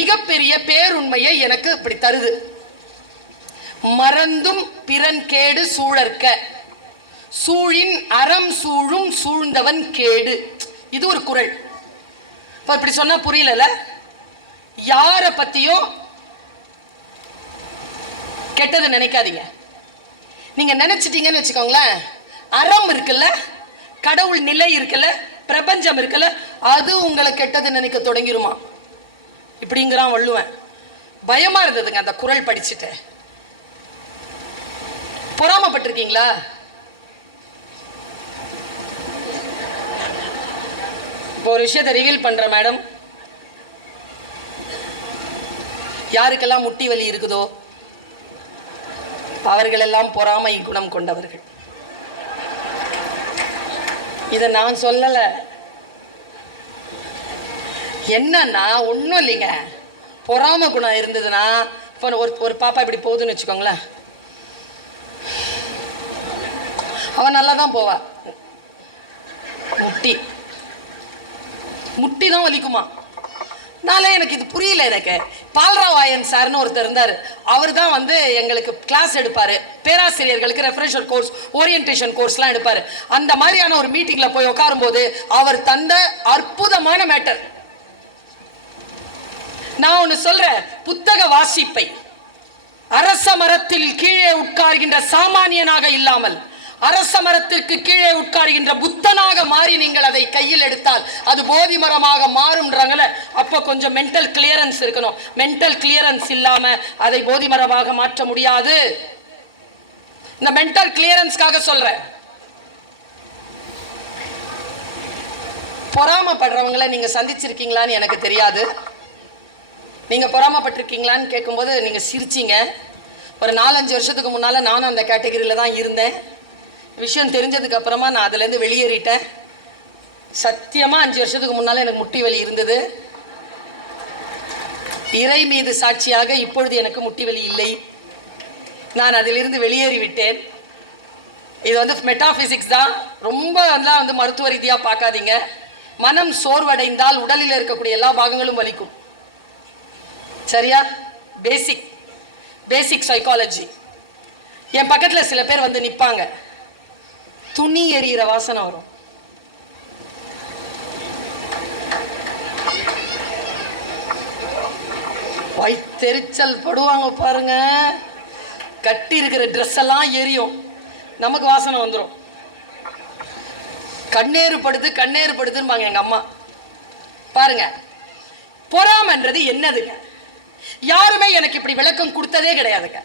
மிகப்பெரிய பேருண்மையை எனக்கு இப்படி தருது. மறந்தும் பிறன் கேடு சூழற்க, சூழின் அறம் சூழும் சூழ்ந்தவன் கேடு. இது ஒரு குறள். இப்படி சொன்னா புரியல. யார பத்தியும் கெட்டது நினைக்காதீங்க. நீங்க நினைச்சிட்டீங்கன்னு வச்சுக்கோங்களேன், அறம் இருக்குல்ல, கடவுள் நிலை இருக்குல்ல, பிரபஞ்சம் இருக்குல்ல, அது உங்களை கெட்டது நினைக்க தொடங்கிருமா. இப்படிங்கிறான் வள்ளுவன். பயமா இருந்ததுங்க அந்த குறள் படிச்சுட்டு. பொறாமப்பட்டிருக்கீங்களா? இப்போ ஒரு விஷயத்தை ரிவீல் பண்றேன் மேடம். யாருக்கெல்லாம் முட்டி வலி இருக்குதோ அவர்கள் எல்லாம் பொறாமை குணம் கொண்டவர்கள். இத நான் சொல்லல. என்னன்னா ஒன்றும் இல்லைங்க, பொறாமை குணம் இருந்ததுன்னா இப்போ ஒரு பாப்பா இப்படி போகுதுன்னு வச்சுக்கோங்களேன், அவன் நல்லா தான் போவா. முட்டி தான் வலிக்குமா. நாளே எனக்கு இது புரியல. எனக்கு பால்ராவாயன் சார்னு ஒருத்தர் இருந்தார். அவர் தான் வந்து எங்களுக்கு கிளாஸ் எடுப்பாரு, பேராசிரியர்களுக்கு ரெஃப்ரெஷர் கோர்ஸ், ஓரியன்டேஷன் கோர்ஸ்லாம் எடுப்பாரு. அந்த மாதிரியான ஒரு மீட்டிங்ல போய் உட்காரும் போது அவர் தந்த அற்புதமான மேட்டர். நான் ஒன்னு சொல்றேன், புத்தக வாசிப்பை அரச மரத்தில் கீழே உட்கார்கின்ற சாமானியனாக இல்லாமல் அரச மரத்திற்கு கீழே உட்கார்கின்ற புத்தனாக மாறி நீங்கள் அதை கையில் எடுத்தால் அது போதி மரமாக மாறும்ன்றாங்கல்ல. அப்ப கொஞ்சம் மென்டல் கிளியரன்ஸ் இருக்கணும். மென்டல் கிளியரன்ஸ் இல்லாம அதை போதி மரமாக மாற்ற முடியாது. இந்த மென்டல் கிளியரன்ஸ்க்காக சொல்றேன். பொறாமப்படுறவங்களை நீங்க சந்திச்சிருக்கீங்களான்னு எனக்கு தெரியாது. நீங்க பொறாமப்பட்டிருக்கீங்களான்னு கேட்கும்போது நீங்க சிரிச்சிங்க. ஒரு 4-5 வருஷத்துக்கு முன்னால நானும் அந்த கேட்டகரியில தான் இருந்தேன். விஷயம் தெரிஞ்சதுக்கு அப்புறமா நான் அதுல இருந்து வெளியேறிட்டேன். சத்தியமா 5 வருஷத்துக்கு முன்னால எனக்கு முட்டி வலி இருந்தது. இறை மீது சாட்சியாக இப்பொழுது எனக்கு முட்டி வலி இல்லை. நான் அதிலிருந்து வெளியேறி விட்டேன். இது வந்து மெட்டாபிசிக்ஸ் தான். ரொம்ப வந்து மருத்துவ ரீதியா பார்க்காதீங்க. மனம் சோர்வடைந்தால் உடலில் இருக்கக்கூடிய எல்லா பாகங்களும் வலிக்கும். சரியா? பேசிக் சைக்காலஜி. என் பக்கத்துல சில பேர் வந்து நிப்பாங்க, துணி எரியிற வாசனை வரும். வயித்தெரிச்சல் படுவாங்க பாருங்க. கட்டி இருக்கிற ட்ரெஸ் எல்லாம் எரியும், நமக்கு வாசனை வந்துடும். கண்ணேறு படுதுன்னு எங்க அம்மா. பாருங்க, பொறாமன்றது என்னதுங்க? யாருமே எனக்கு இப்படி விளக்கம் கொடுத்ததே கிடையாதுங்க.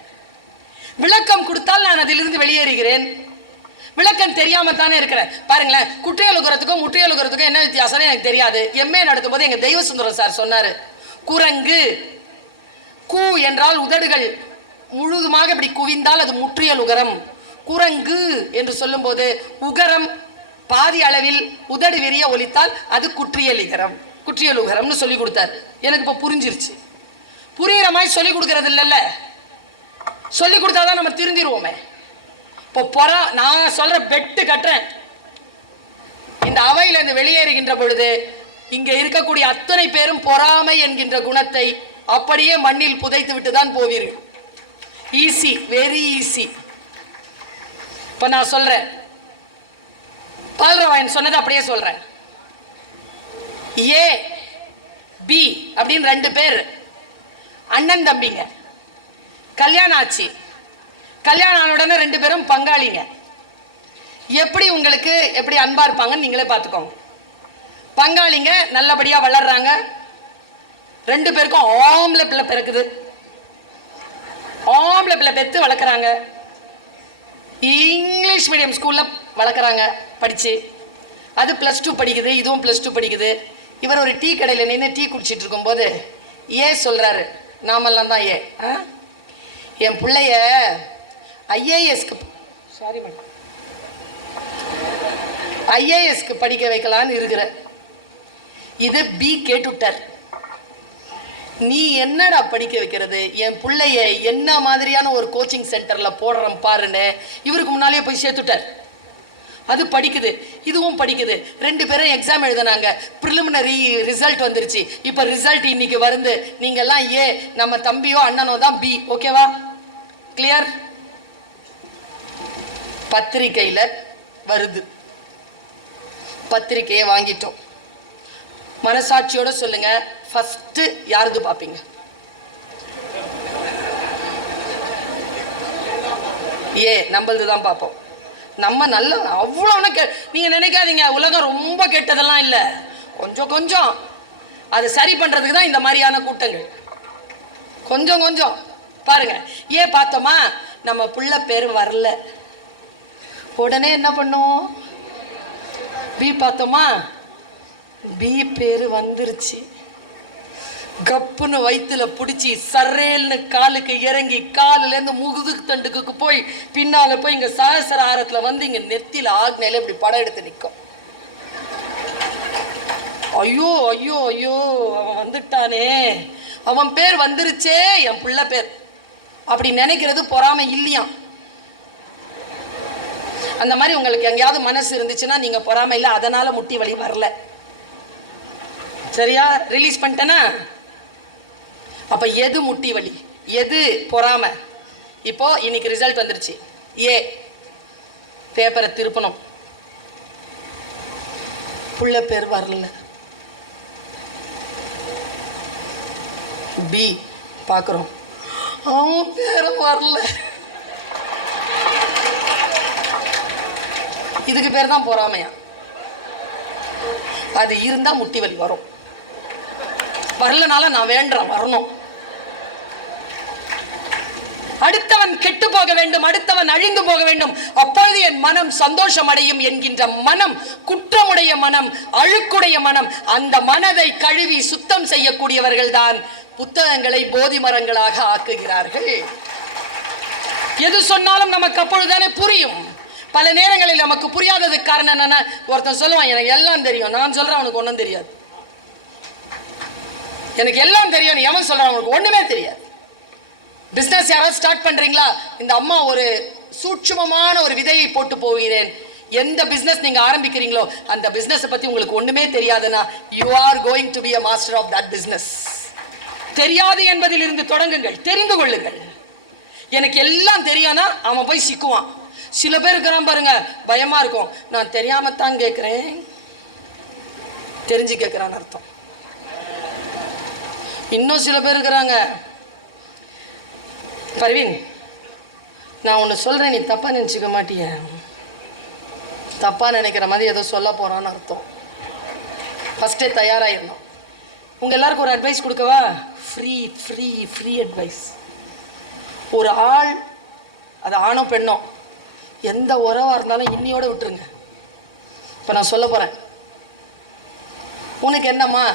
விளக்கம் கொடுத்தால் நான் அதிலிருந்து வெளியேறுகிறேன். விளக்கம் தெரியாம தானே இருக்கிறேன். பாருங்களேன், குற்றியலுகிறதுக்கும் முற்றியலுகிறதுக்கும் என்ன வித்தியாசம் எனக்கு தெரியாது. எம்ஏ நடத்தும் போது எங்க தெய்வ சுந்தரம் சார் சொன்னாரு, குரங்கு கூ என்றால் உதடுகள் முழுதுமாக இப்படி குவிந்தால் அது முற்றியல் உகரம். குரங்கு என்று சொல்லும் போது உகரம் பாதி அளவில் உதடு விரிய ஒலித்தால் அது குற்றியல் உகரம்னு சொல்லி கொடுத்தாரு. எனக்கு இப்ப புரிஞ்சிருச்சு. புரியுற மாதிரி சொல்லி கொடுக்கறது இல்லைல்ல. சொல்லி கொடுத்தாதான் நம்ம திருந்திருவோமே. இப்போ நான் சொல்ற பெட்டு கட்டுறேன். இந்த அவையில இருந்து வெளியேறுகின்ற பொழுது இங்க இருக்கக்கூடிய அத்தனை பேரும் பொறாமை என்கின்ற குணத்தை அப்படியே மண்ணில் புதைத்து விட்டு தான் போவீர்கள். Easy, very easy. இப்ப நான் சொல்றேன், பால்ராவாயன் சொன்னது அப்படியே சொல்றேன். ஏ பி அப்படின்னு 2 பேர் அண்ணன் தம்பிங்க. கல்யாணம் ஆச்சு. கல்யாணம் ஆன உடனே 2 பேரும் பங்காளிங்க. எப்படி உங்களுக்கு எப்படி அன்பா இருப்பாங்கன்னு நீங்களே பார்த்துக்கோங்க. பங்காளிங்க நல்லபடியா வளர்றாங்க. 2 பேருக்கும் ஆம்பளை பிள்ளை பிறக்குது. ஆம்பளை பிள்ளை பெற்று வளர்க்குறாங்க. இங்கிலீஷ் மீடியம் ஸ்கூல்ல வளர்க்குறாங்க படிச்சு. அது +2 படிக்குது, இதுவும் +2 படிக்குது. இவர் ஒரு டீ கடையில் நின்று டீ குடிச்சிட்டு இருக்கும்போது சொல்றாரு, நாமெல்லாம் தான் என் பிள்ளைய ஐஏஎஸ்க்கு படிக்க வைக்கலான்னு இருக்கிற. இது பி கேட்டுட்டார், நீ என்னடா படிக்க வைக்கிறது? என் பிள்ளைய என்ன மாதிரியான ஒரு கோச்சிங் சென்டர்ல போடுறோம் பாருன்னு இவருக்கு முன்னாலேயே போய் சேர்த்துட்டார். அது படிக்குது, இதுவும் படிக்குது. 2 பேரும் எக்ஸாம் எழுதினாங்க. ப்ரிலிமினரி ரிசல்ட் வந்துருச்சு. இப்ப ரிசல்ட் இன்னைக்கு வருது. நீங்க எல்லாம் நம்ம தம்பியோ அண்ணனோ தான் பி. ஓகேவா? கிளியர்? பத்திரிக்கையில வருது. பத்திரிக்கையை வாங்கிட்டோம். மனசாட்சியோட சொல்லுங்க, ஃபர்ஸ்ட் யாருது பாப்பீங்க? நம்மளது தான் பார்ப்போம். நம்ம நல்ல அவ்வளோ நீங்க நினைக்காதீங்க, உலகம் ரொம்ப கெட்டதெல்லாம் இல்லை. கொஞ்சம் அதை சரி பண்றதுக்கு தான் இந்த மாதிரியான கூட்டங்கள். கொஞ்சம் பாருங்க. பார்த்தோமா, நம்ம புள்ள பேர் வரல, உடனே என்ன பண்ணும்? பி பார்த்தோமா, பி பேரு வந்துருச்சு. கப்புன்னு வயிற்றுல பிடிச்சி சரேல்னு காலுக்கு இறங்கி காலில இருந்து முகுது தண்டுக்கு போய் பின்னால போய் இங்க சகசர ஆரத்துல வந்து இங்க நெத்தில ஆக்னையில இப்படி படம் எடுத்து நிற்கும். ஐயோ ஐயோ ஐயோ, அவன் வந்துட்டானே, அவன் பேர் வந்துருச்சே, என் புள்ள பேர் அப்படி நினைக்கிறது பொறாமை இல்லையா? அந்த மாதிரி உங்களுக்கு எங்கேயாவது மனசு இருந்துச்சுன்னா நீங்க பொறாமை இல்லை, அதனால முட்டி வலி வரல. சரியா? ரிலீஸ் பண்ணிட்டேனா? அப்ப எது முட்டி வலி, எது பொறாம? இப்போ இன்னைக்கு ரிசல்ட் வந்துருச்சு. ஏ, பேப்பரை திருப்பணும், புள்ள பேர் வரல. பி, பார்க்குறோம், அவன் பேர் வரல. இதுக்கு பேர் தான் பொறாமையா? அது இருந்தா முட்டி வலி வரும். வரலனால நான் வேண்டேன், வரணும். அடுத்தவன் கெட்டு போக வேண்டும், அடுத்தவன் அழிந்து போக வேண்டும், அப்பொழுது என் மனம் சந்தோஷம் அடையும் என்கின்ற மனம் குற்றமுடைய மனம், அழுக்குடைய மனம். அந்த மனதை கழுவி சுத்தம் செய்யக்கூடியவர்கள் தான் புத்தகங்களை போதி மரங்களாக ஆக்குகிறார்கள். எது சொன்னாலும் நமக்கு அப்பொழுதுதானே புரியும். பல நேரங்களில் நமக்கு புரியாததுக்கு காரணம் என்னன்னா, ஒருத்தன் சொல்லுவான் எனக்கு எல்லாம் தெரியும், நான் சொல்றேன் அவனுக்கு ஒன்றும் தெரியாது. எனக்கு எல்லாம் தெரியும், எவன் சொல்றான் அவனுக்கு ஒண்ணுமே தெரியாது. பிசினஸ் யாராவது ஸ்டார்ட் பண்றீங்களா? இந்த அம்மா ஒரு சூட்சுமமான ஒரு விதையை போட்டு போகிறேன். எந்த பிசினஸ் நீங்க ஆரம்பிக்கிறீங்களோ அந்த பிசினஸ் பத்தி உங்களுக்கு ஒண்ணுமே தெரியாதுன்னா, you are going to be a master of that business. தெரியாது என்பதில் இருந்து தொடங்குங்கள், தெரிந்து கொள்ளுங்கள். எனக்கு எல்லாம் தெரியானா அவன் போய் சிக்குவான். சில பேர் இருக்கிறான் பாருங்க, பயமா இருக்கும், நான் தெரியாமத்தான் கேட்கிறேன், தெரிஞ்சு கேட்கிறான்னு அர்த்தம். இன்னும் சில பேர் இருக்கிறாங்க, பர்வீன் நான் ஒன்று சொல்றேன், நீ தப்பா நினைச்சுக்க மாட்டிய, தப்பா நினைக்கிற மாதிரி ஏதோ சொல்ல போறான்னு அர்த்தம். ஃபர்ஸ்டே தயாராகிடணும். உங்க எல்லாருக்கும் ஒரு அட்வைஸ் கொடுக்கவா? Free free free advice. ஒரு ஆள், அது ஆணோ பெண்ணோ, எந்த உறவா இருந்தாலும் இன்னியோட விட்டுருங்க. இப்ப நான் சொல்ல போறேன், உனக்கு என்னம்மா,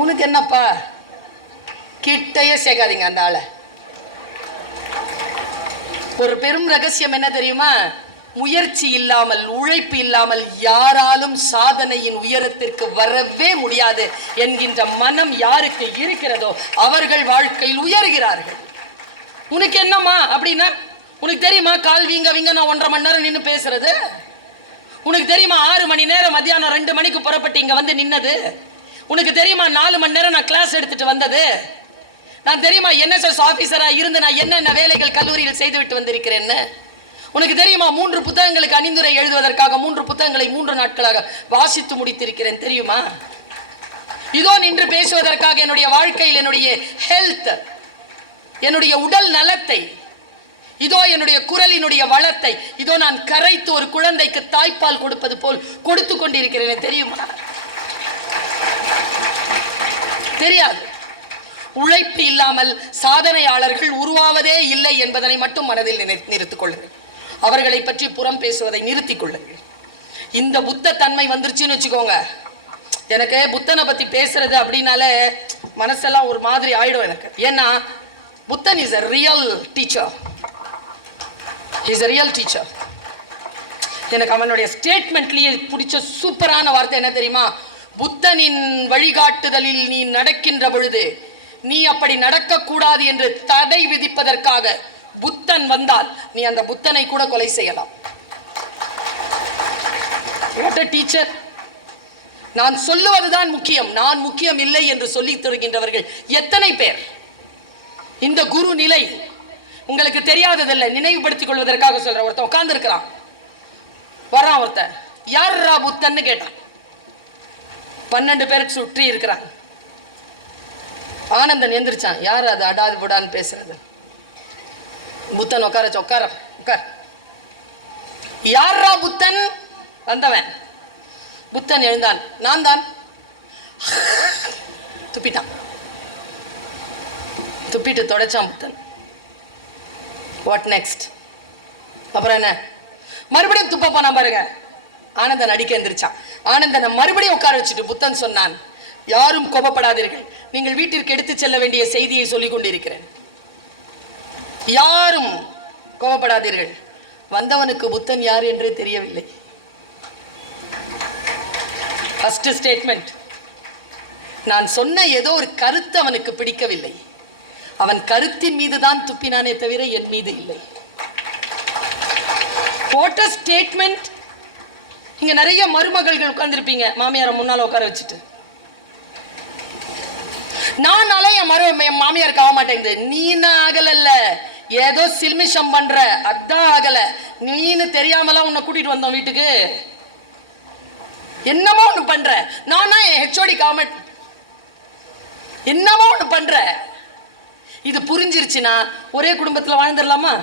உனக்கு என்னப்பா, கிட்டையே சேர்க்காதீங்க அந்த ஆளை. ஒரு பெரும் ரகசியம் என்ன தெரியுமா? முயற்சி இல்லாமல், உழைப்பு இல்லாமல் யாராலும் சாதனையின் உயரத்திற்கு வரவே முடியாது என்கின்ற மனம் யாருக்கு இருக்கிறதோ அவர்கள் வாழ்க்கையில் உயர்கிறார்கள். உனக்கு என்னம்மா அப்படின்னா, உனக்கு தெரியுமா கால் வீங்க வீங்க நான் 1.5 மணி நேரம் நின்று பேசுறது? உனக்கு தெரியுமா 6 மணி நேரம் மத்தியானம் 2 மணிக்கு புறப்பட்டு இங்க வந்து நின்னது? உனக்கு தெரியுமா 4 மணி நேரம் நான் கிளாஸ் எடுத்துட்டு வந்தது? நான் தெரியுமா NSS ஆபீசரா இருந்து நான் என்னென்ன வேலைகள் கல்லூரியில் செய்துவிட்டு வந்திருக்கிறேன்னு? உனக்கு தெரியுமா 3 புத்தகங்களுக்கு அணிந்துரை எழுதுவதற்காக 3 புத்தகங்களை 3 நாட்களாக வாசித்து முடித்திருக்கிறேன் தெரியுமா? இதோ நின்று பேசுவதற்காக என்னுடைய வாழ்க்கையில் என்னுடைய ஹெல்த், என்னுடைய உடல் நலத்தை, இதோ என்னுடைய குரலினுடைய வளத்தை இதோ நான் கரைத்து ஒரு குழந்தைக்கு தாய்ப்பால் கொடுப்பது போல் கொடுத்து கொண்டிருக்கிறேன் தெரியுமா? தெரியாது. உழைப்பு இல்லாமல் சாதனையாளர்கள் உருவாவதே இல்லை என்பதனை மட்டும் மனதில் நிறுத்திக் கொள்ளுங்கள். அவர்களை பற்றி புறம் பேசுவதை நிறுத்திக் கொள்ளுங்கள். இந்த புத்த தன்மை வந்துருச்சுன்னு வச்சுக்கோங்க, எனக்கு புத்தனை பத்தி பேசுறது அப்படின்னாலே மனசெல்லாம் ஒரு மாதிரி ஆயிடும் எனக்கு. ஏன்னா புத்தன் is a real teacher. He is a real teacher. எனக்கு அவனுடைய ஸ்டேட்மெண்ட்லயே பிடிச்ச சூப்பரான வார்த்தை என்ன தெரியுமா? புத்தனின் வழிகாட்டுதலில் நீ நடக்கின்ற பொழுது நீ அப்படி நடக்கக்கூடாது என்று தடை விதிப்பதற்காக புத்தன் வந்தால் நீ அந்த புத்தனை கூட கொலை செய்யலாம். What a teacher. நான் சொல்லுவதுதான் முக்கியம், நான் முக்கியம் இல்லை என்று சொல்லித் தருகின்றவர்கள் எத்தனை பேர்? இந்த குரு நிலை உங்களுக்கு தெரியாததில்லை, நினைவுபடுத்திக் கொள்வதற்காக சொல்ற. ஒருத்தன் உட்கார்ந்து இருக்கிறான், வர்றான் ஒருத்தன், யாரா புத்தன்னு கேட்டான். 12 பேருக்கு சுற்றி இருக்கிறான். ஆனந்தன் எந்திரிச்சான், யார் அது அடாது புடான்னு பேசுறது? புத்தன் உட்கார உட்கார். யாரா புத்தன்? வந்தவன். புத்தன் எழுந்தான், நான் தான். துப்பிட்டான், துப்பிட்டு தொடச்சான் புத்தன். What next? அப்புறம் என்ன? மறுபடியும் துப்ப போனா பாருங்க. ஆனந்தன் அடிக்க எந்திரிச்சான். ஆனந்தனை மறுபடியும் உட்கார வச்சுட்டு புத்தன் சொன்னான், யாரும் கோபப்படாதீர்கள், நீங்கள் வீட்டிற்கு எடுத்து செல்ல வேண்டிய செய்தியை சொல்லிக் கொண்டிருக்கிறேன். யாரும் கோபப்படாதீர்கள். வந்தவனுக்கு புத்தன் யார் என்றே தெரியவில்லை. First statement. நான் சொன்ன ஏதோ ஒரு கருத்து அவனுக்கு பிடிக்கவில்லை. அவன் கருத்தின் மீது தான் துப்பினானே தவிர என் மீது இல்லை. What a statement. இங்க நிறைய மருமகள்கள் உட்கார்ந்துருப்பீங்க, மாமியாரை முன்னால உட்கார வச்சுட்டு. நானால என் மாமியாருக்கு ஆக மாட்டேங்குது. நீனா ஆகல, ஏதோ சில்மிஷம் பண்ற, அதான் ஆகல. நீனு தெரியாமலாம் உன்னை கூட்டிட்டு வந்தோம் வீட்டுக்கு, என்னமோ ஒண்ணு பண்ற. நானா என் ஹெச்ஓடி காமெண்ட் என்னமோ ஒண்ணு பண்ற. இது புரிஞ்சிருச்சுன்னா ஒரே குடும்பத்துல வாழ்ந்துடலாமா?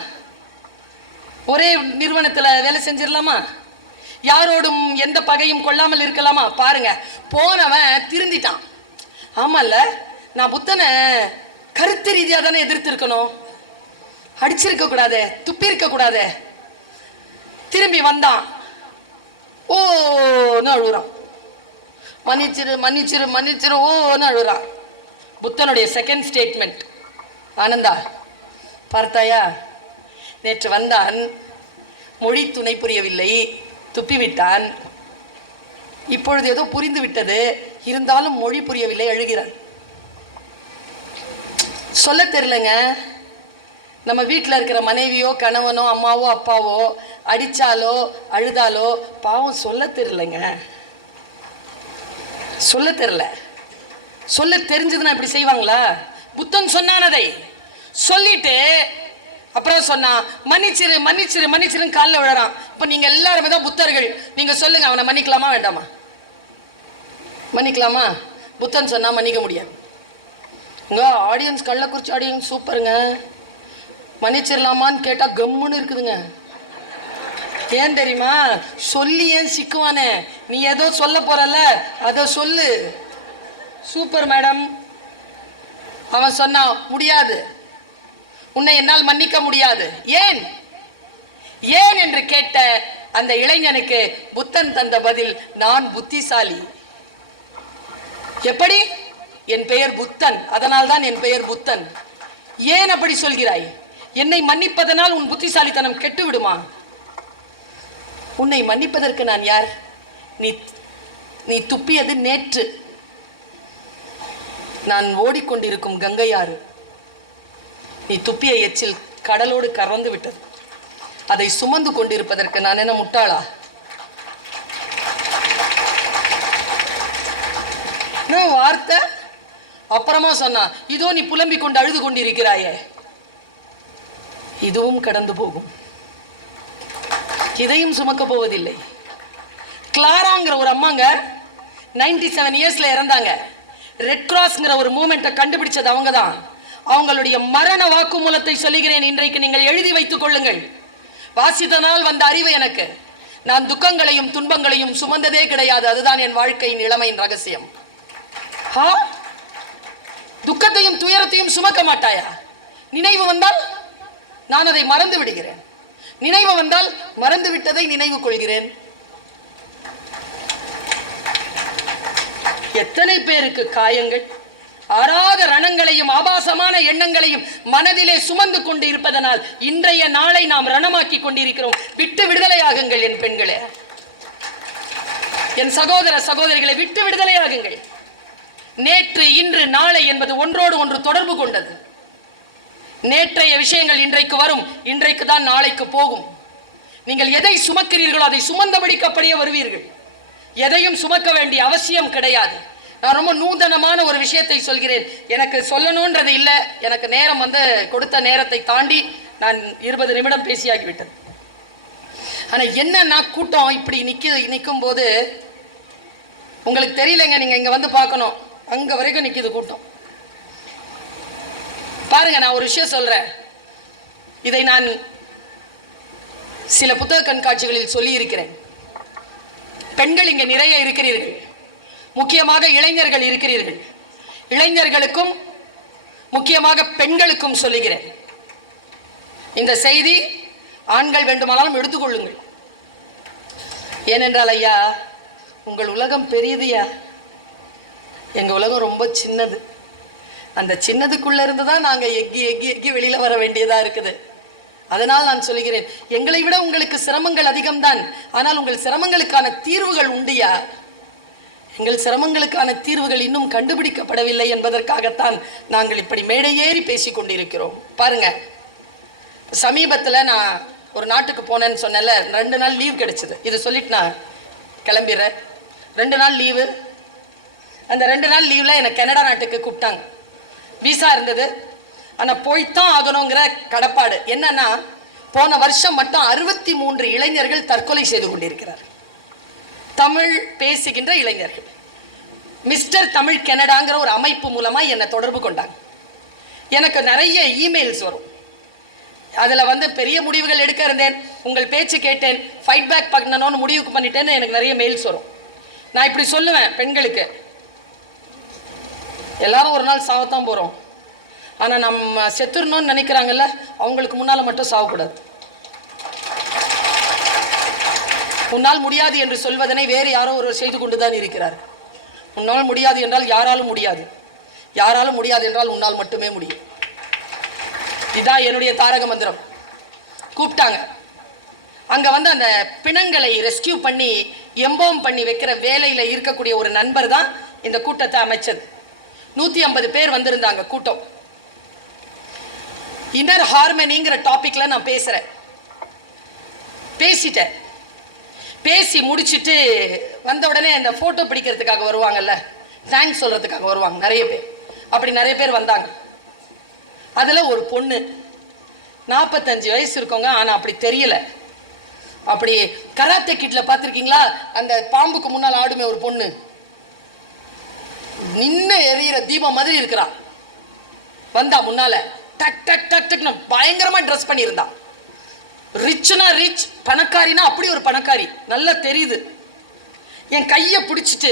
ஒரே நிறுவனத்துல வேலை செஞ்சிடலாமா? யாரோடும் எந்த பகையும் கொள்ளாமல் இருக்கலாமா? பாருங்க, போனவன் திருந்திட்டான். ஆமால, நான் புத்தனை கருத்து ரீதியா தானே எதிர்த்து இருக்கணும், அடிச்சிருக்க கூடாது, துப்பி இருக்க கூடாது. திரும்பி வந்தான், ஓன்னு அழுகுறான். மன்னிச்சிரு மன்னிச்சிரு மன்னிச்சிரு ஓன்னு அழுகுறான். புத்தனுடைய செகண்ட் ஸ்டேட்மெண்ட், ஆனந்தா பார்த்தாயா, நேற்று வந்தான், மொழி துணை புரியவில்லை, துப்பிவிட்டான். இப்பொழுது ஏதோ புரிந்து விட்டது, இருந்தாலும் மொழி புரியவில்லை, அழுகிறான். சொல்ல தெரியலங்க. நம்ம வீட்டில் இருக்கிற மனைவியோ கணவனோ அம்மாவோ அப்பாவோ அடிச்சாலோ அழுதாலோ பாவம் சொல்ல தெரியலங்க. சொல்ல தெரியல. சொல்ல தெரிஞ்சதுன்னா இப்படி செய்வாங்களா? புத்தன் சொன்னான், அதை சொல்லிட்டு அப்புறம் சொன்னான், மன்னிச்சிரு மன்னிச்சிரு மன்னிச்சிருன்னு காலில் விழறான். இப்போ நீங்க எல்லாருமே தான் புத்தர்கள், நீங்க சொல்லுங்க, அவனை மன்னிக்கலாமா வேண்டாமா? மன்னிக்கலாமா? புத்தன் சொன்னா மன்னிக்க முடியாது. உங்க ஆடியன்ஸ், கள்ளக்குறிச்சி ஆடியன்ஸ் சூப்பருங்க. மன்னிச்சிடலாமான்னு கேட்டா கம்முன்னு இருக்குதுங்க. ஏன் தெரியுமா? சொல்லி ஏன் சிக்குவானே, நீ ஏதோ சொல்ல போறல, அதை சொல்லு. Super madam. அவன் சொன்னா முடியாது, உன்னை என்னால் மன்னிக்க முடியாது. ஏன் ஏன் என்று கேட்ட அந்த இளைஞனுக்கு புத்தன் தந்த பதில், நான் புத்திசாலி. எப்படி? என் பெயர் புத்தன், அதனால் தான் என் பெயர் புத்தன். ஏன் அப்படி சொல்கிறாய்? என்னை மன்னிப்பதனால் உன் புத்திசாலித்தனம் கெட்டு விடுமா? உன்னை மன்னிப்பதற்கு நான் யார்? நீ துப்பியது நேற்று. நான் ஓடிக்கொண்டிருக்கும் கங்கையாறு. நீ துப்பிய எச்சில் கடலோடு கறந்து விட்டது. அதை சுமந்து கொண்டிருப்பதற்கு நான் என்ன முட்டாளா? வார்த்தை. அப்புறமா சொன்னா, இதோ நீ புலம்பிக் கொண்டு அழுது கொண்டிருக்கிறாயே, இதுவும் கடந்து போகும், இதையும் சுமக்க போவதில்லை. கிளாராங்கிற ஒரு அம்மாங்க 97 இயர்ஸ்ல இறந்தாங்க. ரெட் கிராஸ்ங்கிற ஒரு மூமெண்ட்டை கண்டுபிடிச்சது அவங்க தான். அவங்களுடைய மரண வாக்குமூலத்தை சொல்லுகிறேன், இன்றைக்கு நீங்கள் எழுதி வைத்துக் கொள்ளுங்கள். வாசித்தனால் வந்த அறிவு எனக்கு. நான் துக்கங்களையும் துன்பங்களையும் சுமந்ததே கிடையாது, அதுதான் என் வாழ்க்கையின் இளமையின் ரகசியம். துக்கத்தையும் துயரத்தையும் சுமக்க மாட்டாயா? நினைவு வந்தால் நான் அதை மறந்து விடுகிறேன். நினைவு வந்தால் மறந்து விட்டதை நினைவு கொள்கிறேன். எத்தனை பேருக்கு காயங்கள், ஆறாத ரணங்களையும் ஆபாசமான எண்ணங்களையும் மனதிலே சுமந்து கொண்டு இருப்பதனால் இன்றைய நாளை நாம் ரணமாக்கி கொண்டிருக்கிறோம். விட்டு விடுதலையாகுங்கள் என் பெண்களே, என் சகோதர சகோதரிகளை, விட்டு விடுதலையாகுங்கள். நேற்று இன்று நாளை என்பது ஒன்றோடு ஒன்று தொடர்பு கொண்டது. நேற்றைய விஷயங்கள் இன்றைக்கு வரும், இன்றைக்கு தான் நாளைக்கு போகும். நீங்கள் எதை சுமக்கிறீர்களோ அதை சுமந்தபடிக்கு அப்படியே வருவீர்கள். எதையும் சுமக்க வேண்டிய அவசியம் கிடையாது. நான் ரொம்ப நூதனமான ஒரு விஷயத்தை சொல்கிறேன். எனக்கு சொல்லணும்ன்றது இல்லை, எனக்கு நேரம் கொடுத்த நேரத்தை தாண்டி நான் 20 நிமிடம் பேசியாகிவிட்டது. ஆனா என்னன்னா, கூட்டம் இப்படி நிற்கும் போது உங்களுக்கு தெரியலங்க, நீங்க இங்க வந்து பார்க்கணும், அங்க வரைக்கும் நிக்குது கூட்டம். பாருங்க, நான் ஒரு விஷயம் சொல்றேன். இதை நான் சில புத்தக கண்காட்சிகளில் சொல்லி இருக்கிறேன். பெண்கள் இங்க நிறைய இருக்கிறீர்கள், முக்கியமாக இளைஞர்கள் இருக்கிறீர்கள். இளைஞர்களுக்கும் முக்கியமாக பெண்களுக்கும் சொல்லுகிறேன், இந்த செய்தி ஆண்கள் வேண்டுமானாலும் எடுத்துக்கொள்ளுங்கள். ஏனென்றால் ஐயா, உங்கள் உலகம் பெரியதுயா, எங்க உலகம் ரொம்ப சின்னது. அந்த சின்னதுக்குள்ள இருந்து தான் நாங்க எக்கி எக்கி எக்கி வெளியில வர வேண்டியதா இருக்குது. அதனால் நான் சொல்கிறேன், எங்களை விட உங்களுக்கு சிரமங்கள் அதிகம்தான், ஆனால் உங்கள் சிரமங்களுக்கான தீர்வுகள் உண்டுயா. எங்கள் சிரமங்களுக்கான தீர்வுகள் இன்னும் கண்டுபிடிக்கப்படவில்லை என்பதற்காகத்தான் நாங்கள் இப்படி மேடையேறி பேசிக் கொண்டிருக்கிறோம். பாருங்க, சமீபத்தில் நான் ஒரு நாட்டுக்கு போனேன்னு சொன்னேன்ல, 2 நாள் லீவ் கிடைச்சது. இதை சொல்லிட்டு நான் கிளம்பிடுறேன். 2 நாள் லீவு. அந்த 2 நாள் லீவில் என்னை கனடா நாட்டுக்கு கூப்பிட்டாங்க. விசா இருந்தது, ஆனால் போய்த்தான் ஆகணுங்கிற கடப்பாடு. என்னன்னா, போன வருஷம் மட்டும் 63 இளைஞர்கள் தற்கொலை செய்து கொண்டிருக்கிறார். தமிழ் பேசுகின்ற இளைஞர்கள். மிஸ்டர் தமிழ் கனடாங்கிற ஒரு அமைப்பு மூலமாக என்னை தொடர்பு கொண்டாங்க. எனக்கு நிறைய இமெயில்ஸ் வரும். அதில் பெரிய முடிவுகள் எடுக்க இருந்தேன், உங்கள் பேச்சு கேட்டேன், ஃபைட் பேக் பண்ணணும்னு முடிவுக்கு பண்ணிட்டேன்னு எனக்கு நிறைய மெயில்ஸ் வரும். நான் இப்படி சொல்லுவேன் பெண்களுக்கு, எல்லாரும் ஒரு நாள் சாவத்தான் போகிறோம், ஆனால் நம்ம செத்துடணும்னு நினைக்கிறாங்கல்ல, அவங்களுக்கு முன்னால் மட்டும் சாவக்கூடாது. உன்னால் முடியாது என்று சொல்வதனை வேறு யாரோ ஒருவர் செய்து கொண்டு தான் இருக்கிறார். உன்னால் முடியாது என்றால் யாராலும் முடியாது, யாராலும் முடியாது என்றால் உன்னால் மட்டுமே முடியும். இதான் என்னுடைய தாரக மந்திரம். கூப்பிட்டாங்க. அங்கே அந்த பிணங்களை ரெஸ்கியூ பண்ணி எம்போம் பண்ணி வைக்கிற வேலையில் இருக்கக்கூடிய ஒரு நண்பர் தான் இந்த கூட்டத்தை அமைச்சது. 150 பேர் வந்திருந்தாங்க கூட்டம். இன்னர் ஹார்மனிங்கிற டாபிக்ல நான் பேசுறேன். பேசிட்டேன். பேசி முடிச்சுட்டு வந்த உடனே அந்த போட்டோ பிடிக்கிறதுக்காக வருவாங்கல்ல, தேங்க்ஸ் சொல்றதுக்காக வருவாங்க நிறைய பேர். அப்படி நிறைய பேர் வந்தாங்க. அதில் ஒரு பொண்ணு 45 வயசு இருக்கவங்க, ஆனால் அப்படி தெரியல. அப்படி கராத்தே கிட்ல பார்த்துருக்கீங்களா, அந்த பாம்புக்கு முன்னால் ஆடுமே ஒரு பொண்ணு, நின்று எரியிற தீபம் மாதிரி இருக்கிறா. வந்தா முன்னால டக் டக் டக் டக்னு பயங்கரமா ட்ரெஸ் பண்ணியிருந்தா. ரிச்னா ரிச், பணக்காரினா அப்படி ஒரு பணக்காரி, நல்லா தெரியுது. என் கையை பிடிச்சிட்டு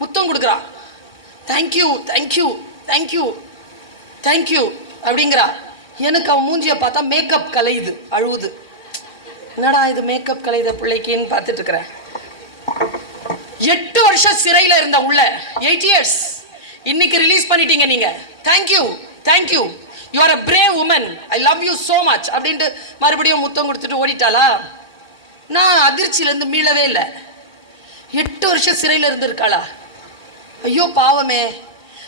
முத்தம் கொடுக்குறா. தேங்க்யூ தேங்க்யூ தேங்க்யூ தேங்க்யூ அப்படிங்கிறா. எனக்கு அவன் மூஞ்சியை பார்த்தா மேக்கப் கலையுது, அழுவுது. என்னடா இது மேக்கப் கலையுத பிள்ளைக்குன்னு பார்த்துட்டு இருக்கிறேன். 8 வருஷம் சிறையில் இருந்த உள்ள 8 years இன்னைக்கு ரிலீஸ் பண்ணிட்டீங்க நீங்க. Thank you thank you, you are a brave woman, I love you so much அப்படின்ட்டு மறுபடியும் முத்தம் கொடுத்துட்டு ஓடிட்டாளா. நான் அதிர்ச்சியிலேருந்து மீளவே இல்லை. 8 வருஷம் சிறையில் இருந்திருக்காளா, ஐயோ பாவமே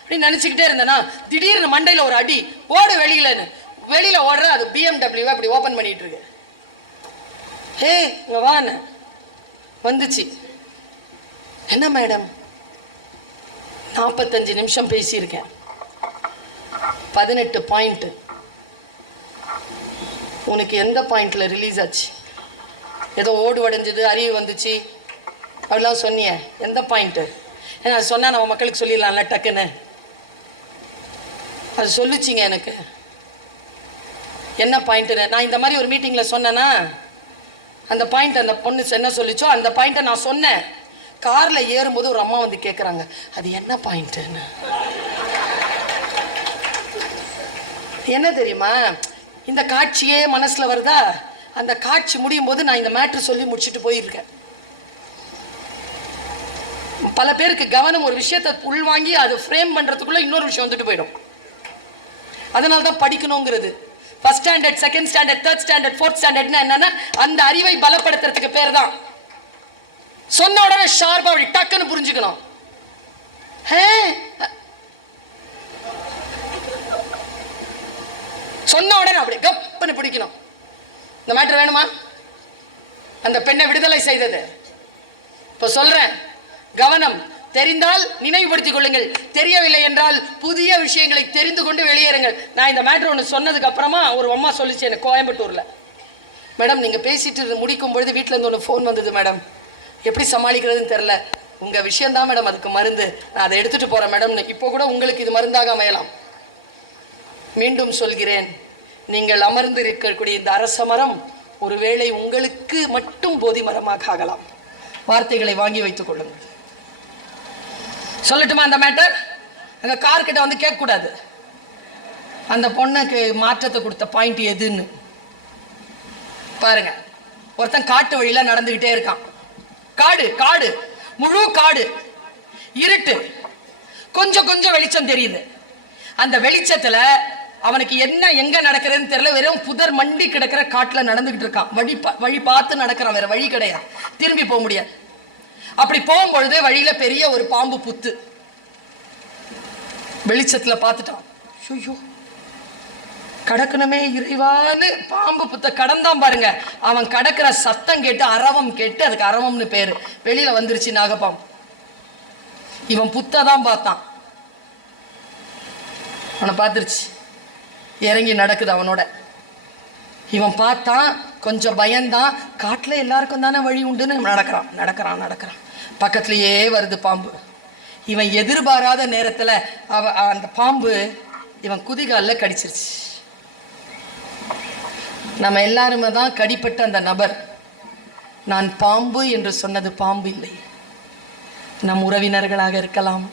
அப்படின்னு நினச்சிக்கிட்டே இருந்தேன்னா, திடீர்னு மண்டையில் ஒரு அடி, ஓடு வெளியிலன்னு. வெளியில் ஓடுற அது BMW அப்படி ஓப்பன் பண்ணிட்டு இருக்கு. ஹே இங்கே வான்னு வந்துச்சு. என்ன மேடம், 45 நிமிஷம் பேசியிருக்கேன், 18 பாயிண்ட். உனக்கு எந்த பாயிண்ட்ல ரிலீஸ் ஆச்சு? ஏதோ ஓடு வடைஞ்சது, அறிவு வந்துச்சு அப்படிலாம் சொன்னிய, எந்த பாயிண்ட்டு? ஏன்னா அது சொன்னால் நம்ம மக்களுக்கு சொல்லிடலாம்ல டக்குன்னு. அது சொல்லிச்சிங்க எனக்கு என்ன பாயிண்ட்டுன்னு. நான் இந்த மாதிரி ஒரு மீட்டிங்கில் சொன்னேன்னா, அந்த பாயிண்ட் அந்த பொண்ணு என்ன சொல்லிச்சோ அந்த பாயிண்ட்டை நான் சொன்னேன். காரில் ஏறும்போது ஒரு அம்மா வந்து கேட்குறாங்க, அது என்ன பாயிண்ட்டுன்னு. என்ன தெரியுமா, இந்த காட்சியே மனசில் வருதா, அந்த காட்சி முடியும் போது நான் இந்த மேட்ரு சொல்லி முடிச்சுட்டு போயிருக்கேன். பல பேருக்கு கவனம் ஒரு விஷயத்தை உள்வாங்கி அதை ஃப்ரேம் பண்ணுறதுக்குள்ளே இன்னொரு விஷயம் வந்துட்டு போயிடும். அதனால தான் படிக்கணுங்கிறது. First standard, second standard, third standard, fourth ஸ்டாண்டர்ட்னா என்னன்னா, அந்த அறிவை பலப்படுத்துறதுக்கு பேர் தான். சொன்ன உடனே ஷார்ப்பா அப்படி டக்குன்னு புரிஞ்சுக்கணும். சொன்ன உடனே அப்படி கப்புன்னு பிடிக்கணும். இந்த மேட்டர் வேணுமா? அந்த பெண்ணை விடுதலை செய்தது. இப்போ சொல்றேன், கவனம். தெரிந்தால் நினைவுபடுத்திக் கொள்ளுங்கள், தெரியவில்லை என்றால் புதிய விஷயங்களை தெரிந்து கொண்டு வெளியேறுங்கள். நான் இந்த மேட்டர் ஒன்று சொன்னதுக்கு அப்புறமா ஒரு அம்மா சொல்லிச்சு எனக்கு கோயம்புத்தூர்ல, மேடம் நீங்க பேசிட்டு முடிக்கும் பொழுது வீட்டில இருந்து ஒன்று ஃபோன் வந்தது மேடம், எப்படி சமாளிக்கிறதுன்னு தெரியல, உங்க விஷயம் தான் மேடம் அதுக்கு மருந்து, நான் அதை எடுத்துட்டு போறேன் மேடம். இப்போ கூட உங்களுக்கு இது மருந்தாக அமையலாம். மீண்டும் சொல்கிறேன், நீங்கள் அமர்ந்து இருக்கக்கூடிய இந்த அரச மரம் ஒருவேளை உங்களுக்கு மட்டும் போதி மரமாக ஆகலாம். வார்த்தைகளை வாங்கி வைத்துக் கொள்ளுங்கள். சொல்லட்டுமா அந்த மேட்டர்? அங்க கார் கிட்ட வந்து கேட்க கூடாது, அந்த பொண்ணுக்கு மாற்றத்தை கொடுத்த பாயிண்ட் எதுன்னு பாருங்க. ஒருத்தன் காட்டு வழியில நடந்துகிட்டே இருக்கான். காடு காடு, முழு காடு, இருட்டு, கொஞ்சம் கொஞ்சம் வெளிச்சம் தெரியுது. அந்த வெளிச்சத்துல அவனுக்கு என்ன எங்க நடக்கிறதுன்னு தெரியல, வெறும் புதர் மண்டி கிடக்கிற காட்டுல நடந்துகிட்டு இருக்கான். வழி பார்த்து நடக்கிறான், வேற வழி கிடையாது, திரும்பி போக முடியாது. அப்படி போகும்பொழுது வழியில பெரிய ஒரு பாம்பு புத்து வெளிச்சத்துல பார்த்துட்டான். ஐயோ கடக்கணுமே இறைவான்னு பாம்பு புத்த கடந்தான் பாருங்க. அவன் கடக்கிற சத்தம் கேட்டு அரவம் கேட்டு, அதுக்கு அரவம்னு பேரு, வெளியில வந்துருச்சு நாகப்பாம்பு. இவன் புத்ததான் பார்த்தான், அவனை பார்த்துருச்சு, இறங்கி நடக்குது அவனோட. இவன் பார்த்தான், கொஞ்சம் பயந்தான். காட்டில் எல்லாருக்கும் தானே வழி உண்டுன்னு நடக்கிறான் நடக்கிறான் நடக்கிறான். பக்கத்துலேயே வருது பாம்பு. இவன் எதிர்பாராத நேரத்தில் அந்த பாம்பு இவன் குதிகாலில் கடிச்சிருச்சு. நம்ம எல்லாருமே தான் கடிப்பட்ட அந்த நபர். நான் பாம்பு என்று சொன்னது பாம்பு இல்லை. நம் உறவினர்களாக இருக்கலாம்,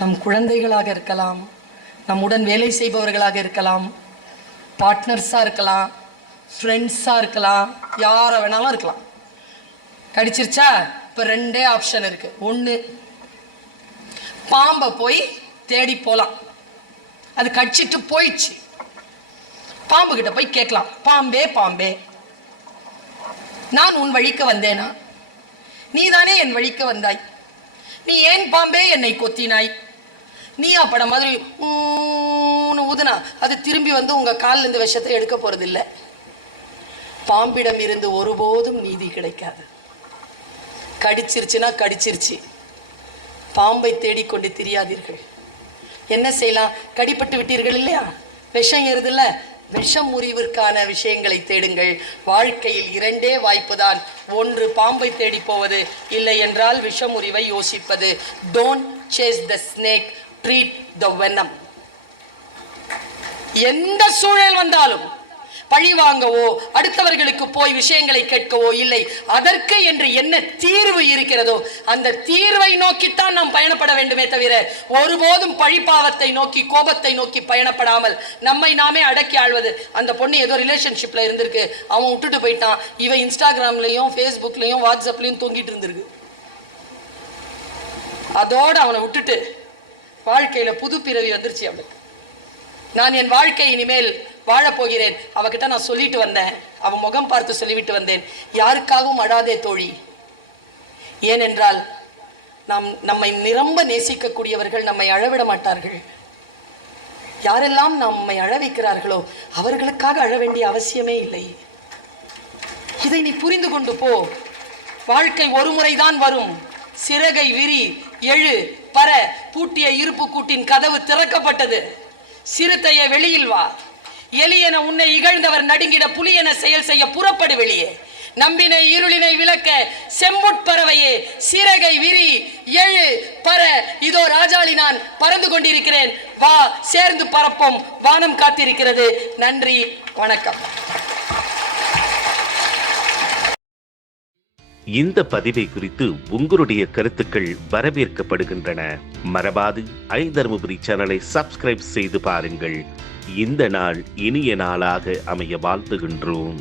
நம் குழந்தைகளாக இருக்கலாம், நம்முடன் வேலை செய்பவர்களாக இருக்கலாம், பார்ட்னர்ஸாக இருக்கலாம், ஃப்ரெண்ட்ஸாக இருக்கலாம், யாரை வேணாலும் இருக்கலாம். கடிச்சிருச்சா? இப்போ 2 ஆப்ஷன் இருக்கு. 1, பாம்பை போய் தேடி போகலாம். அது கடிச்சிட்டு போயிடுச்சு. பாம்பு கிட்ட போய் கேட்கலாம், பாம்பே பாம்பே, நான் உன் வழிக்கு வந்தேனா? நீதானே என் வழிக்கு வந்தாய். நீ ஏன் பாம்பே என்னை கொத்தினாய்? நீயா படம் மாதிரி ஊதுனா அது திரும்பி வந்து உங்க காலில் இருந்து விஷத்தை எடுக்க போறதில்லை. பாம்பிடம் இருந்து ஒருபோதும் நீதி கிடைக்காது. கடிச்சிருச்சுன்னா கடிச்சிருச்சு. பாம்பை தேடிக்கொண்டு திரியாதீர்கள். என்ன செய்யலாம்? கடிப்பட்டு விட்டீர்கள் இல்லையா, விஷம் ஏறுதில்ல, விஷம் முறிவிற்கான விஷயங்களை தேடுங்கள். வாழ்க்கையில் 2 வாய்ப்புதான். 1 பாம்பை தேடி போவது, இல்லை என்றால் விஷமுறிவை யோசிப்பது. Don't chase the snake, treat the venom. எந்த சூழல் வந்தாலும் பழி வாங்கவோ அடுத்தவர்களுக்கு போய் விஷயங்களை கேட்கவோ இல்லை. அதற்கு என்று என்ன தீர்வு இருக்கிறதோ அந்த தீர்வை நோக்கித்தான் நாம் பயணப்பட வேண்டுமே தவிர ஒருபோதும் பழிப்பாவத்தை நோக்கி கோபத்தை நோக்கி பயணப்படாமல் நம்மை நாமே அடக்கி ஆழ்வது. அந்த பொண்ணு ஏதோ ரிலேஷன்ஷிப்ல இருந்திருக்கு, அவன் விட்டுட்டு போயிட்டான், இவன் இன்ஸ்டாகிராம்லயும் ஃபேஸ்புக்லயும் வாட்ஸ்அப்லயும் தூங்கிட்டு இருந்திருக்கு. அதோடு அவனை விட்டுட்டு வாழ்க்கையில புது பிறவி வந்துருச்சு அவளுக்கு. நான் என் வாழ்க்கை இனிமேல் வாழப்போகிறேன். அவகிட்ட நான் சொல்லிட்டு வந்தேன், அவன் முகம் பார்த்து சொல்லிவிட்டு வந்தேன், யாருக்காகவும் அழாதே தோழி. ஏனென்றால் நம்மை நிரம்ப நேசிக்கக்கூடியவர்கள் நம்மை அழவிட மாட்டார்கள். யாரெல்லாம் நம்மை அழ வைக்கிறார்களோ அவர்களுக்காக அழ வேண்டிய அவசியமே இல்லை. இதை நீ புரிந்து கொண்டு போ. வாழ்க்கை ஒரு முறைதான் வரும். சிறகை விரி, எழு, பற. பூட்டிய இருப்பு கூட்டின் கதவு திறக்கப்பட்டது. சிறுத்தைய வெளியில் வா. எலியென உன்னை இகழ்ந்தவர் நடுங்கிட புலியென செயல் செய்ய புறப்படு வெளியே. நம்பினை இருளினை விளக்க செம்புட்பறவையே சிறகை விரி, எழு, பற. இதோ ராஜாளி நான் பறந்து கொண்டிருக்கிறேன், வா சேர்ந்து பறப்போம். வானம் காத்திருக்கிறது. நன்றி, வணக்கம். இந்த பதிவை குறித்து உங்களுடைய கருத்துக்கள் வரவேற்கப்படுகின்றன. மறவாது ஐதருமபுரி சேனலை சப்ஸ்கிரைப் செய்து பாருங்கள். இந்த நாள் இனிய நாளாக அமைய வாழ்த்துகின்றோம்.